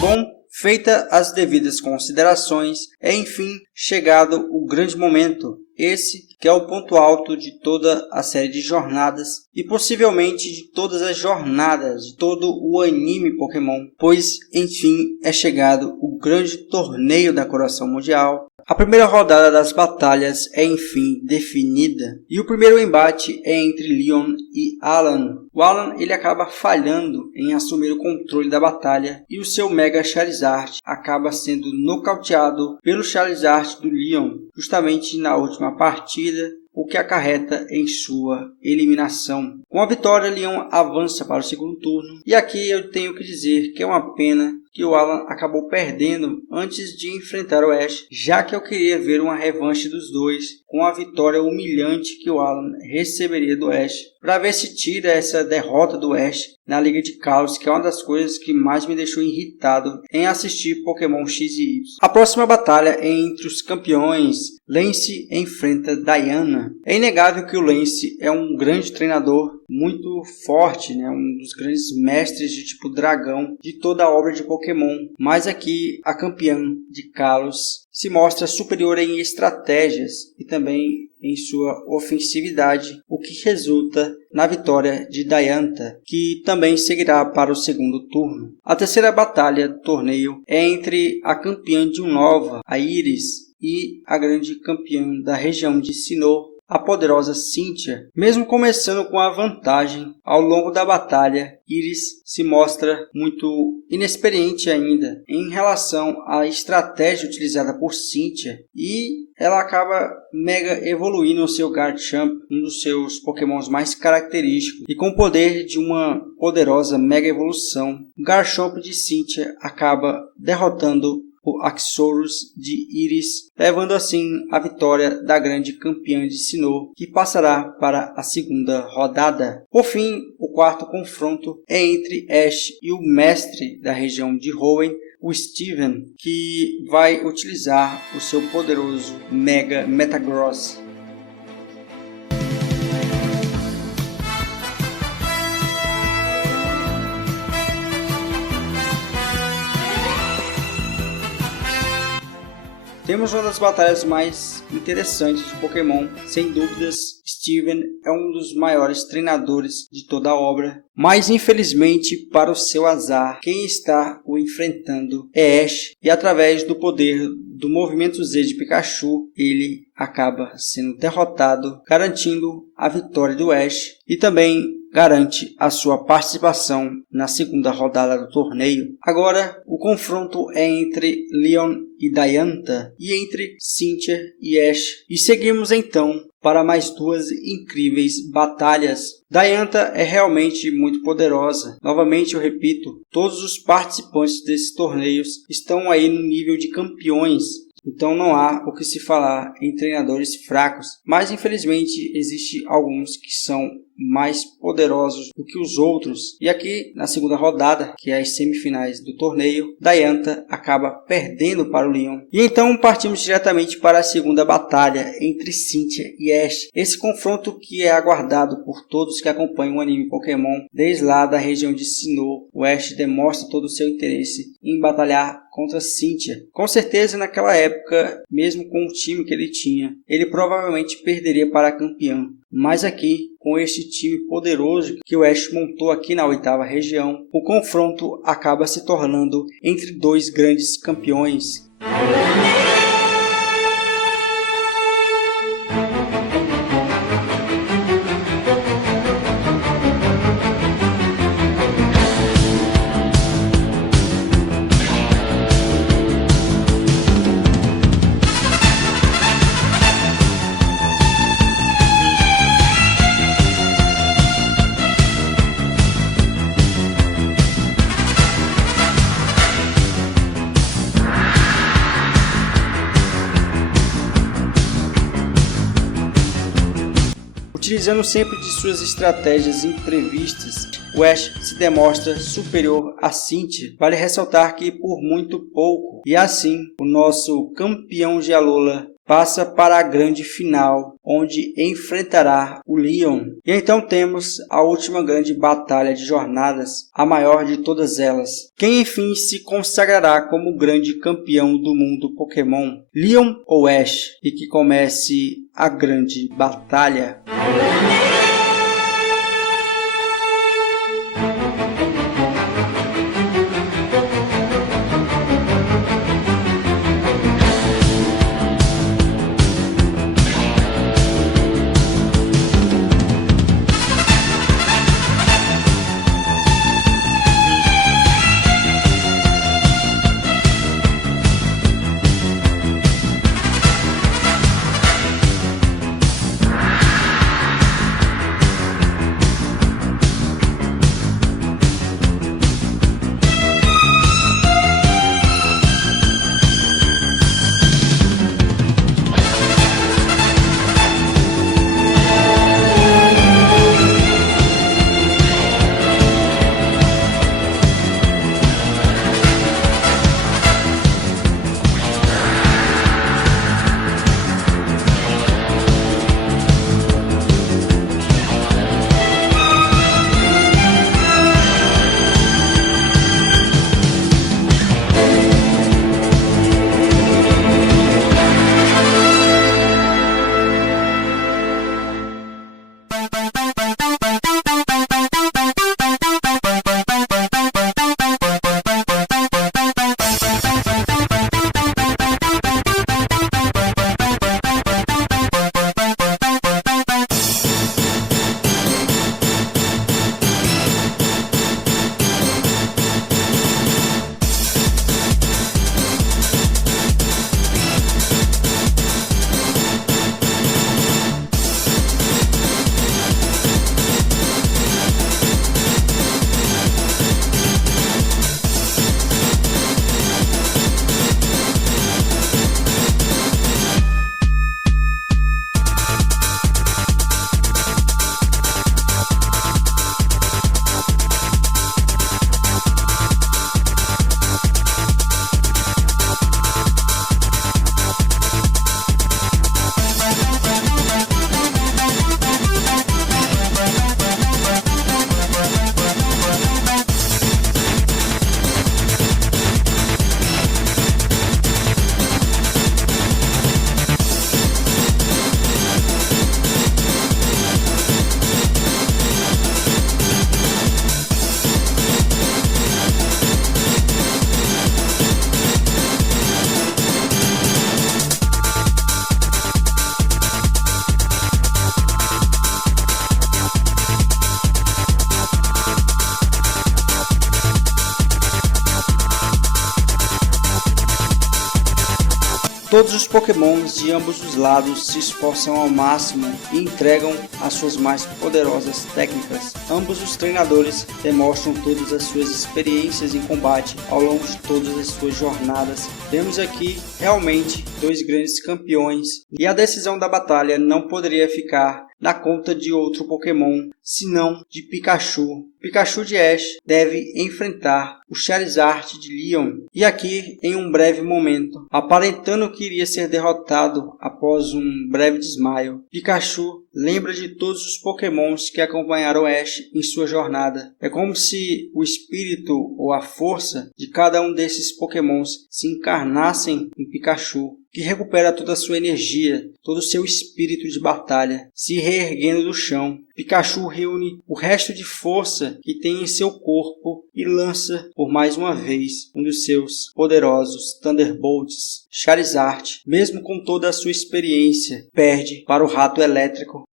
Bom, feitas as devidas considerações, é enfim chegado o grande momento. esse que é o ponto alto de toda a série de jornadas e possivelmente de todas as jornadas de todo o anime Pokémon, pois enfim é chegado o grande torneio da Coração Mundial. A primeira rodada das batalhas é enfim definida e o primeiro embate é entre Leon e Alan. O Alan ele acaba falhando em assumir o controle da batalha e o seu Mega Charizard acaba sendo nocauteado pelo Charizard do Leon, justamente na última partida, o que acarreta em sua eliminação. Com a vitória, Leon avança para o segundo turno e aqui eu tenho que dizer que é uma pena que o Alan acabou perdendo antes de enfrentar o Ash, já que eu queria ver uma revanche dos dois com a vitória humilhante que o Alan receberia do Ash, para ver se tira essa derrota do Ash na Liga de Kalos, que é uma das coisas que mais me deixou irritado em assistir Pokémon X e Y. A próxima batalha é entre os campeões. Lance enfrenta Diana. É inegável que o Lance é um grande treinador, muito forte, né? Um dos grandes mestres de tipo dragão de toda a obra de Pokémon. Mas aqui a campeã de Kalos se mostra superior em estratégias e também em sua ofensividade, o que resulta na vitória de Diantha, que também seguirá para o segundo turno. A terceira batalha do torneio é entre a campeã de Unova, a Iris, e a grande campeã da região de Sinnoh, a poderosa Cynthia. Mesmo começando com a vantagem, ao longo da batalha, Iris se mostra muito inexperiente ainda em relação à estratégia utilizada por Cynthia e ela acaba mega evoluindo o seu Garchomp, um dos seus pokémons mais característicos, e com o poder de uma poderosa mega evolução, o Garchomp de Cynthia acaba derrotando o Axorus de Iris, levando assim a vitória da grande campeã de Sinnoh, que passará para a segunda rodada. Por fim, o quarto confronto é entre Ash e o mestre da região de Hoenn, o Steven, que vai utilizar o seu poderoso Mega Metagross. Temos uma das batalhas mais interessantes de Pokémon. Sem dúvidas, Steven é um dos maiores treinadores de toda a obra. Mas infelizmente, para o seu azar, quem está o enfrentando é Ash. E através do poder do movimento Z de Pikachu, ele acaba sendo derrotado, garantindo a vitória do Ash. E também garante a sua participação na segunda rodada do torneio. Agora, o confronto é entre Leon e Diantha e entre Cynthia e Ash. E seguimos então para mais duas incríveis batalhas. Diantha é realmente muito poderosa. Novamente eu repito, todos os participantes desses torneios estão aí no nível de campeões. Então não há o que se falar em treinadores fracos, mas infelizmente existe alguns que são mais poderosos do que os outros. E aqui na segunda rodada, que é as semifinais do torneio, Diantha acaba perdendo para o Leon. E então partimos diretamente para a segunda batalha entre Cynthia e Ash. Esse confronto que é aguardado por todos que acompanham o anime Pokémon desde lá da região de Sinnoh. O Ash demonstra todo o seu interesse em batalhar contra Cynthia. Com certeza naquela época, mesmo com o time que ele tinha, ele provavelmente perderia para a campeã. Mas aqui, com este time poderoso que o Ash montou aqui na oitava região, o confronto acaba se tornando entre dois grandes campeões. Utilizando sempre de suas estratégias imprevistas, o Ash se demonstra superior a Cynthia. Vale ressaltar que por muito pouco. E assim, o nosso campeão de Alola passa para a grande final, onde enfrentará o Leon. E então temos a última grande batalha de jornadas, a maior de todas elas. Quem enfim se consagrará como grande campeão do mundo Pokémon, Leon ou Ash? E que comece a grande batalha. Todos os Pokémons de ambos os lados se esforçam ao máximo e entregam as suas mais poderosas técnicas. Ambos os treinadores demonstram todas as suas experiências em combate ao longo de todas as suas jornadas. Temos aqui realmente dois grandes campeões e a decisão da batalha não poderia ficar na conta de outro Pokémon, senão de Pikachu. Pikachu de Ash deve enfrentar o Charizard de Leon, e aqui em um breve momento, aparentando que iria ser derrotado após um breve desmaio, Pikachu lembra de todos os Pokémons que acompanharam Ash em sua jornada. É como se o espírito ou a força de cada um desses Pokémons se encarnassem em Pikachu, que recupera toda a sua energia, todo o seu espírito de batalha, se reerguendo do chão. Pikachu reúne o resto de força que tem em seu corpo e lança por mais uma vez um dos seus poderosos Thunderbolts. Charizard, mesmo com toda a sua experiência, perde para o Rato Elétrico.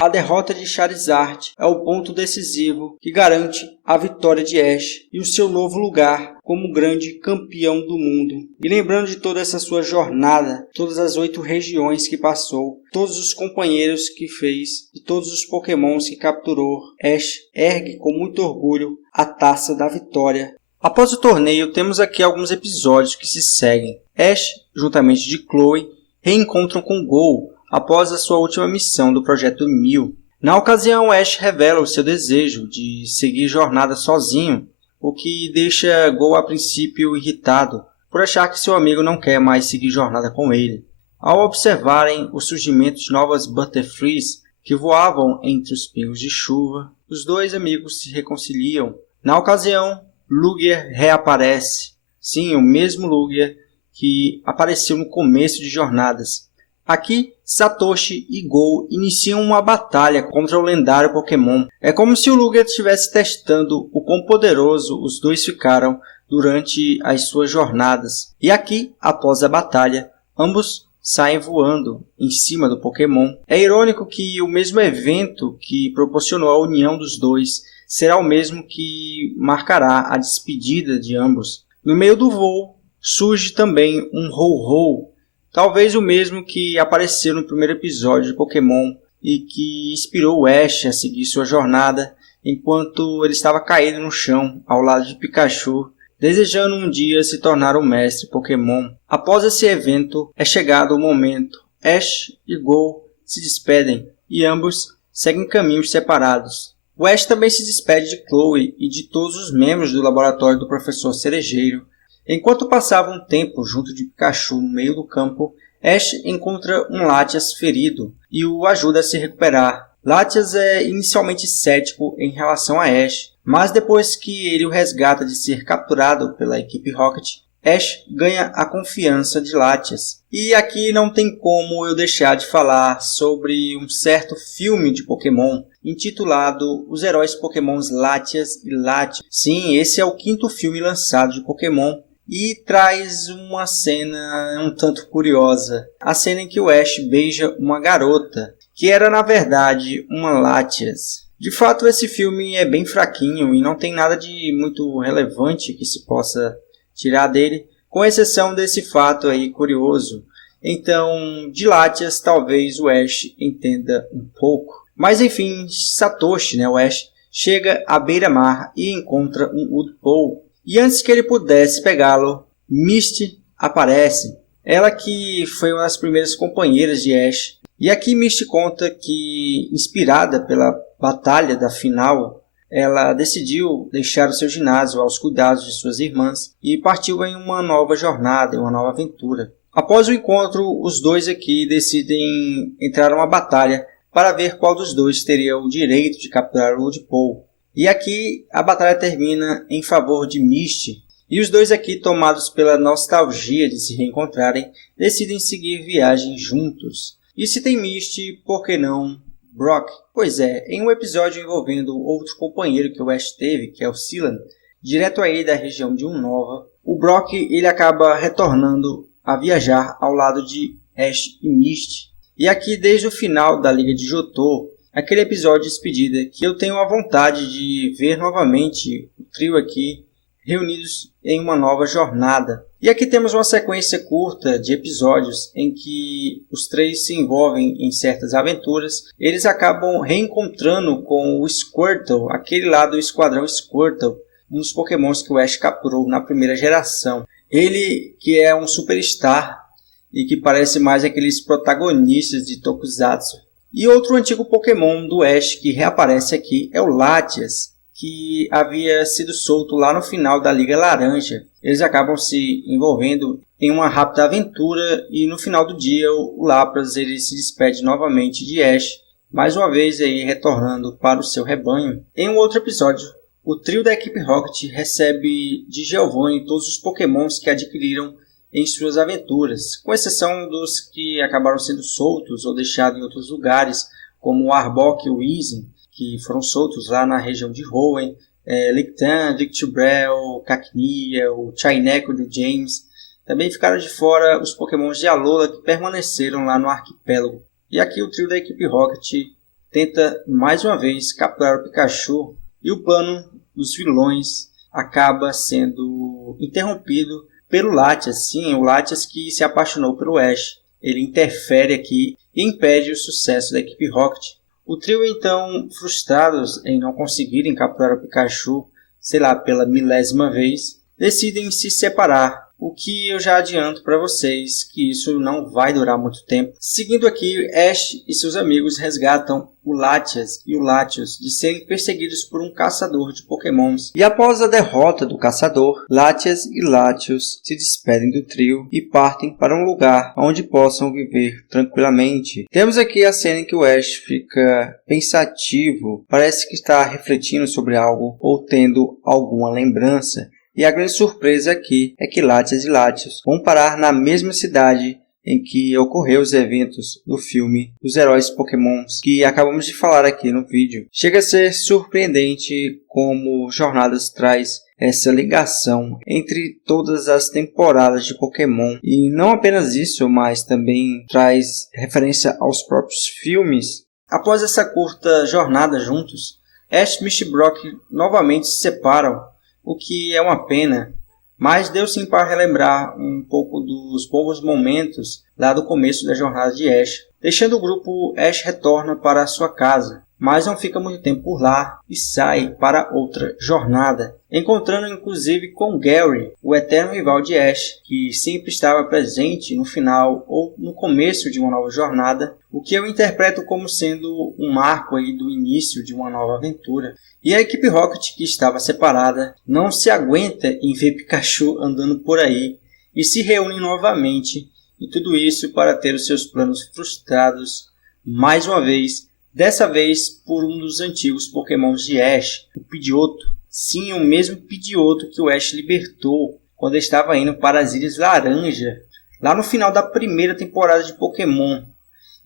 A derrota de Charizard é o ponto decisivo que garante a vitória de Ash e o seu novo lugar como grande campeão do mundo. E lembrando de toda essa sua jornada, todas as 8 regiões que passou, todos os companheiros que fez e todos os Pokémons que capturou, Ash ergue com muito orgulho a taça da vitória. Após o torneio, temos aqui alguns episódios que se seguem. Ash, juntamente de Chloe, reencontram com Go após a sua última missão do Projeto 1000. Na ocasião, Ash revela o seu desejo de seguir jornada sozinho, o que deixa Go a princípio irritado por achar que seu amigo não quer mais seguir jornada com ele. Ao observarem o surgimento de novas Butterfrees que voavam entre os pingos de chuva, os dois amigos se reconciliam. Na ocasião, Lugia reaparece. Sim, o mesmo Lugia que apareceu no começo de Jornadas. Aqui, Satoshi e Go iniciam uma batalha contra o lendário Pokémon. É como se o Lugia estivesse testando o quão poderoso os dois ficaram durante as suas jornadas. E aqui, após a batalha, ambos saem voando em cima do Pokémon. É irônico que o mesmo evento que proporcionou a união dos dois será o mesmo que marcará a despedida de ambos. No meio do voo, surge também um Ho-Ho, talvez o mesmo que apareceu no primeiro episódio de Pokémon e que inspirou o Ash a seguir sua jornada enquanto ele estava caído no chão ao lado de Pikachu, desejando um dia se tornar um mestre Pokémon. Após esse evento, é chegado o momento. Ash e Go se despedem e ambos seguem caminhos separados. O Ash também se despede de Chloe e de todos os membros do laboratório do Professor Cerejeiro. Enquanto passava um tempo junto de Pikachu no meio do campo, Ash encontra um Latias ferido e o ajuda a se recuperar. Latias é inicialmente cético em relação a Ash, mas depois que ele o resgata de ser capturado pela equipe Rocket, Ash ganha a confiança de Latias. E aqui não tem como eu deixar de falar sobre um certo filme de Pokémon intitulado Os Heróis Pokémons Latias e Latios. Sim, esse é o 5º filme lançado de Pokémon e traz uma cena um tanto curiosa. A cena em que o Ash beija uma garota, que era na verdade uma Latias. De fato, esse filme é bem fraquinho e não tem nada de muito relevante que se possa tirar dele, com exceção desse fato aí curioso. Então, de Latias, talvez o Ash entenda um pouco. Mas enfim, Satoshi, o Ash, chega à beira-mar e encontra um Udupo. E antes que ele pudesse pegá-lo, Misty aparece. Ela que foi uma das primeiras companheiras de Ash. E aqui Misty conta que, inspirada pela batalha da final, ela decidiu deixar o seu ginásio aos cuidados de suas irmãs e partiu em uma nova jornada, em uma nova aventura. Após o encontro, os dois aqui decidem entrar numa batalha para ver qual dos dois teria o direito de capturar o Udupo. E aqui a batalha termina em favor de Misty. E os dois aqui, tomados pela nostalgia de se reencontrarem, decidem seguir viagem juntos. E se tem Misty, por que não Brock? Pois é, em um episódio envolvendo outro companheiro que o Ash teve, que é o Cilan, direto aí da região de Unova, o Brock ele acaba retornando a viajar ao lado de Ash e Misty. E aqui desde o final da Liga de Johto, aquele episódio de despedida que eu tenho a vontade de ver novamente o trio aqui reunidos em uma nova jornada. E aqui temos uma sequência curta de episódios em que os três se envolvem em certas aventuras. Eles acabam reencontrando com o Squirtle, aquele lá do Esquadrão Squirtle, um dos Pokémons que o Ash capturou na primeira geração. Ele que é um superstar e que parece mais aqueles protagonistas de Tokusatsu. E outro antigo Pokémon do Ash que reaparece aqui é o Latias, que havia sido solto lá no final da Liga Laranja. Eles acabam se envolvendo em uma rápida aventura e no final do dia o Lapras ele se despede novamente de Ash, mais uma vez aí retornando para o seu rebanho. Em um outro episódio, o trio da equipe Rocket recebe de Giovanni todos os Pokémons que adquiriram em suas aventuras, com exceção dos que acabaram sendo soltos ou deixados em outros lugares, como o Arbok e o Weezing, que foram soltos lá na região de Hoenn, Lictan, Victreebel, Cacnea, o Chineco do James. Também ficaram de fora os Pokémons de Alola que permaneceram lá no arquipélago. E aqui o trio da equipe Rocket tenta mais uma vez capturar o Pikachu e o plano dos vilões acaba sendo interrompido pelo Latias, sim, o Latias que se apaixonou pelo Ash. Ele interfere aqui e impede o sucesso da equipe Rocket. O trio, então, frustrados em não conseguirem capturar o Pikachu, pela 1000ª vez, decidem se separar. o que eu já adianto para vocês que isso não vai durar muito tempo. Seguindo aqui, Ash e seus amigos resgatam o Latias e o Latios de serem perseguidos por um caçador de pokémons. E após a derrota do caçador, Latias e Latios se despedem do trio e partem para um lugar onde possam viver tranquilamente. Temos aqui a cena em que o Ash fica pensativo, parece que está refletindo sobre algo ou tendo alguma lembrança. E a grande surpresa aqui é que Latias e Latios vão parar na mesma cidade em que ocorreu os eventos do filme dos heróis Pokémons que acabamos de falar aqui no vídeo. Chega a ser surpreendente como Jornadas traz essa ligação entre todas as temporadas de Pokémon. E não apenas isso, mas também traz referência aos próprios filmes. Após essa curta jornada juntos, Ash, Misty e Brock novamente se separam, o que é uma pena. Mas deu sim para relembrar um pouco dos bons momentos lá do começo da jornada de Ash. Deixando o grupo, Ash retorna para sua casa, mas não fica muito tempo por lá e sai para outra jornada, encontrando inclusive com Gary, o eterno rival de Ash, que sempre estava presente no final ou no começo de uma nova jornada, o que eu interpreto como sendo um marco aí do início de uma nova aventura. E a equipe Rocket, que estava separada, não se aguenta em ver Pikachu andando por aí e se reúnem novamente, e tudo isso para ter os seus planos frustrados mais uma vez, dessa vez por um dos antigos Pokémons de Ash, o Pidgeotto. Sim, o mesmo Pidgeotto que o Ash libertou quando estava indo para as Ilhas Laranja, lá no final da primeira temporada de Pokémon.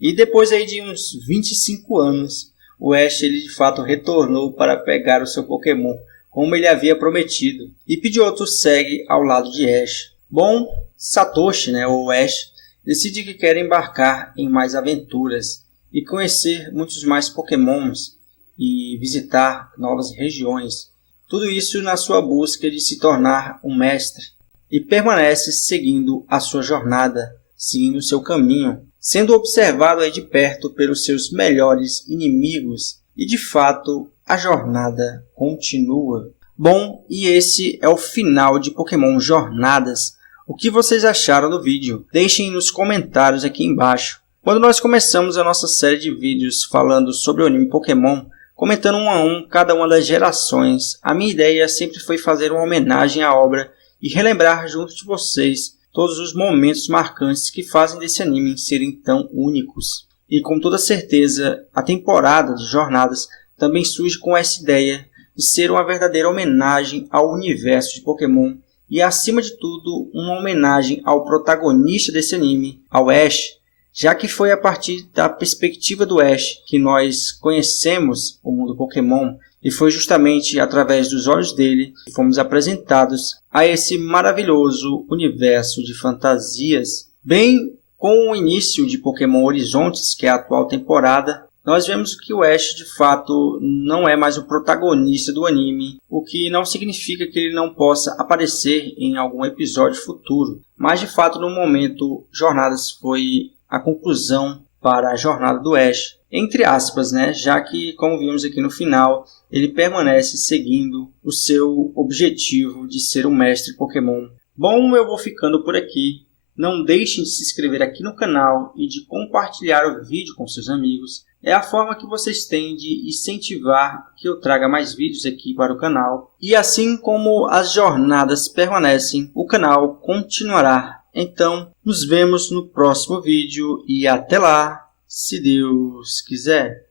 E depois aí de uns 25 anos, o Ash ele de fato retornou para pegar o seu Pokémon, como ele havia prometido. E Pidgeotto segue ao lado de Ash. Bom, Satoshi, ou Ash, decide que quer embarcar em mais aventuras e conhecer muitos mais Pokémons e visitar novas regiões. Tudo isso na sua busca de se tornar um mestre. E permanece seguindo a sua jornada, seguindo o seu caminho, sendo observado aí de perto pelos seus melhores inimigos. E de fato, a jornada continua. Bom, e esse é o final de Pokémon Jornadas. O que vocês acharam do vídeo? Deixem nos comentários aqui embaixo. Quando nós começamos a nossa série de vídeos falando sobre o anime Pokémon, comentando um a um cada uma das gerações, a minha ideia sempre foi fazer uma homenagem à obra e relembrar junto de vocês todos os momentos marcantes que fazem desse anime serem tão únicos. E com toda certeza, a temporada de Jornadas também surge com essa ideia de ser uma verdadeira homenagem ao universo de Pokémon e, acima de tudo, uma homenagem ao protagonista desse anime, ao Ash, já que foi a partir da perspectiva do Ash que nós conhecemos o mundo Pokémon e foi justamente através dos olhos dele que fomos apresentados a esse maravilhoso universo de fantasias. Bem, com o início de Pokémon Horizontes, que é a atual temporada, nós vemos que o Ash de fato não é mais o protagonista do anime, o que não significa que ele não possa aparecer em algum episódio futuro. Mas de fato no momento Jornadas foi a conclusão para a jornada do Ash, entre aspas, já que, como vimos aqui no final, ele permanece seguindo o seu objetivo de ser um mestre Pokémon. Bom, eu vou ficando por aqui. Não deixem de se inscrever aqui no canal e de compartilhar o vídeo com seus amigos. É a forma que vocês têm de incentivar que eu traga mais vídeos aqui para o canal. E assim como as jornadas permanecem, o canal continuará. Então, nos vemos no próximo vídeo e até lá, se Deus quiser.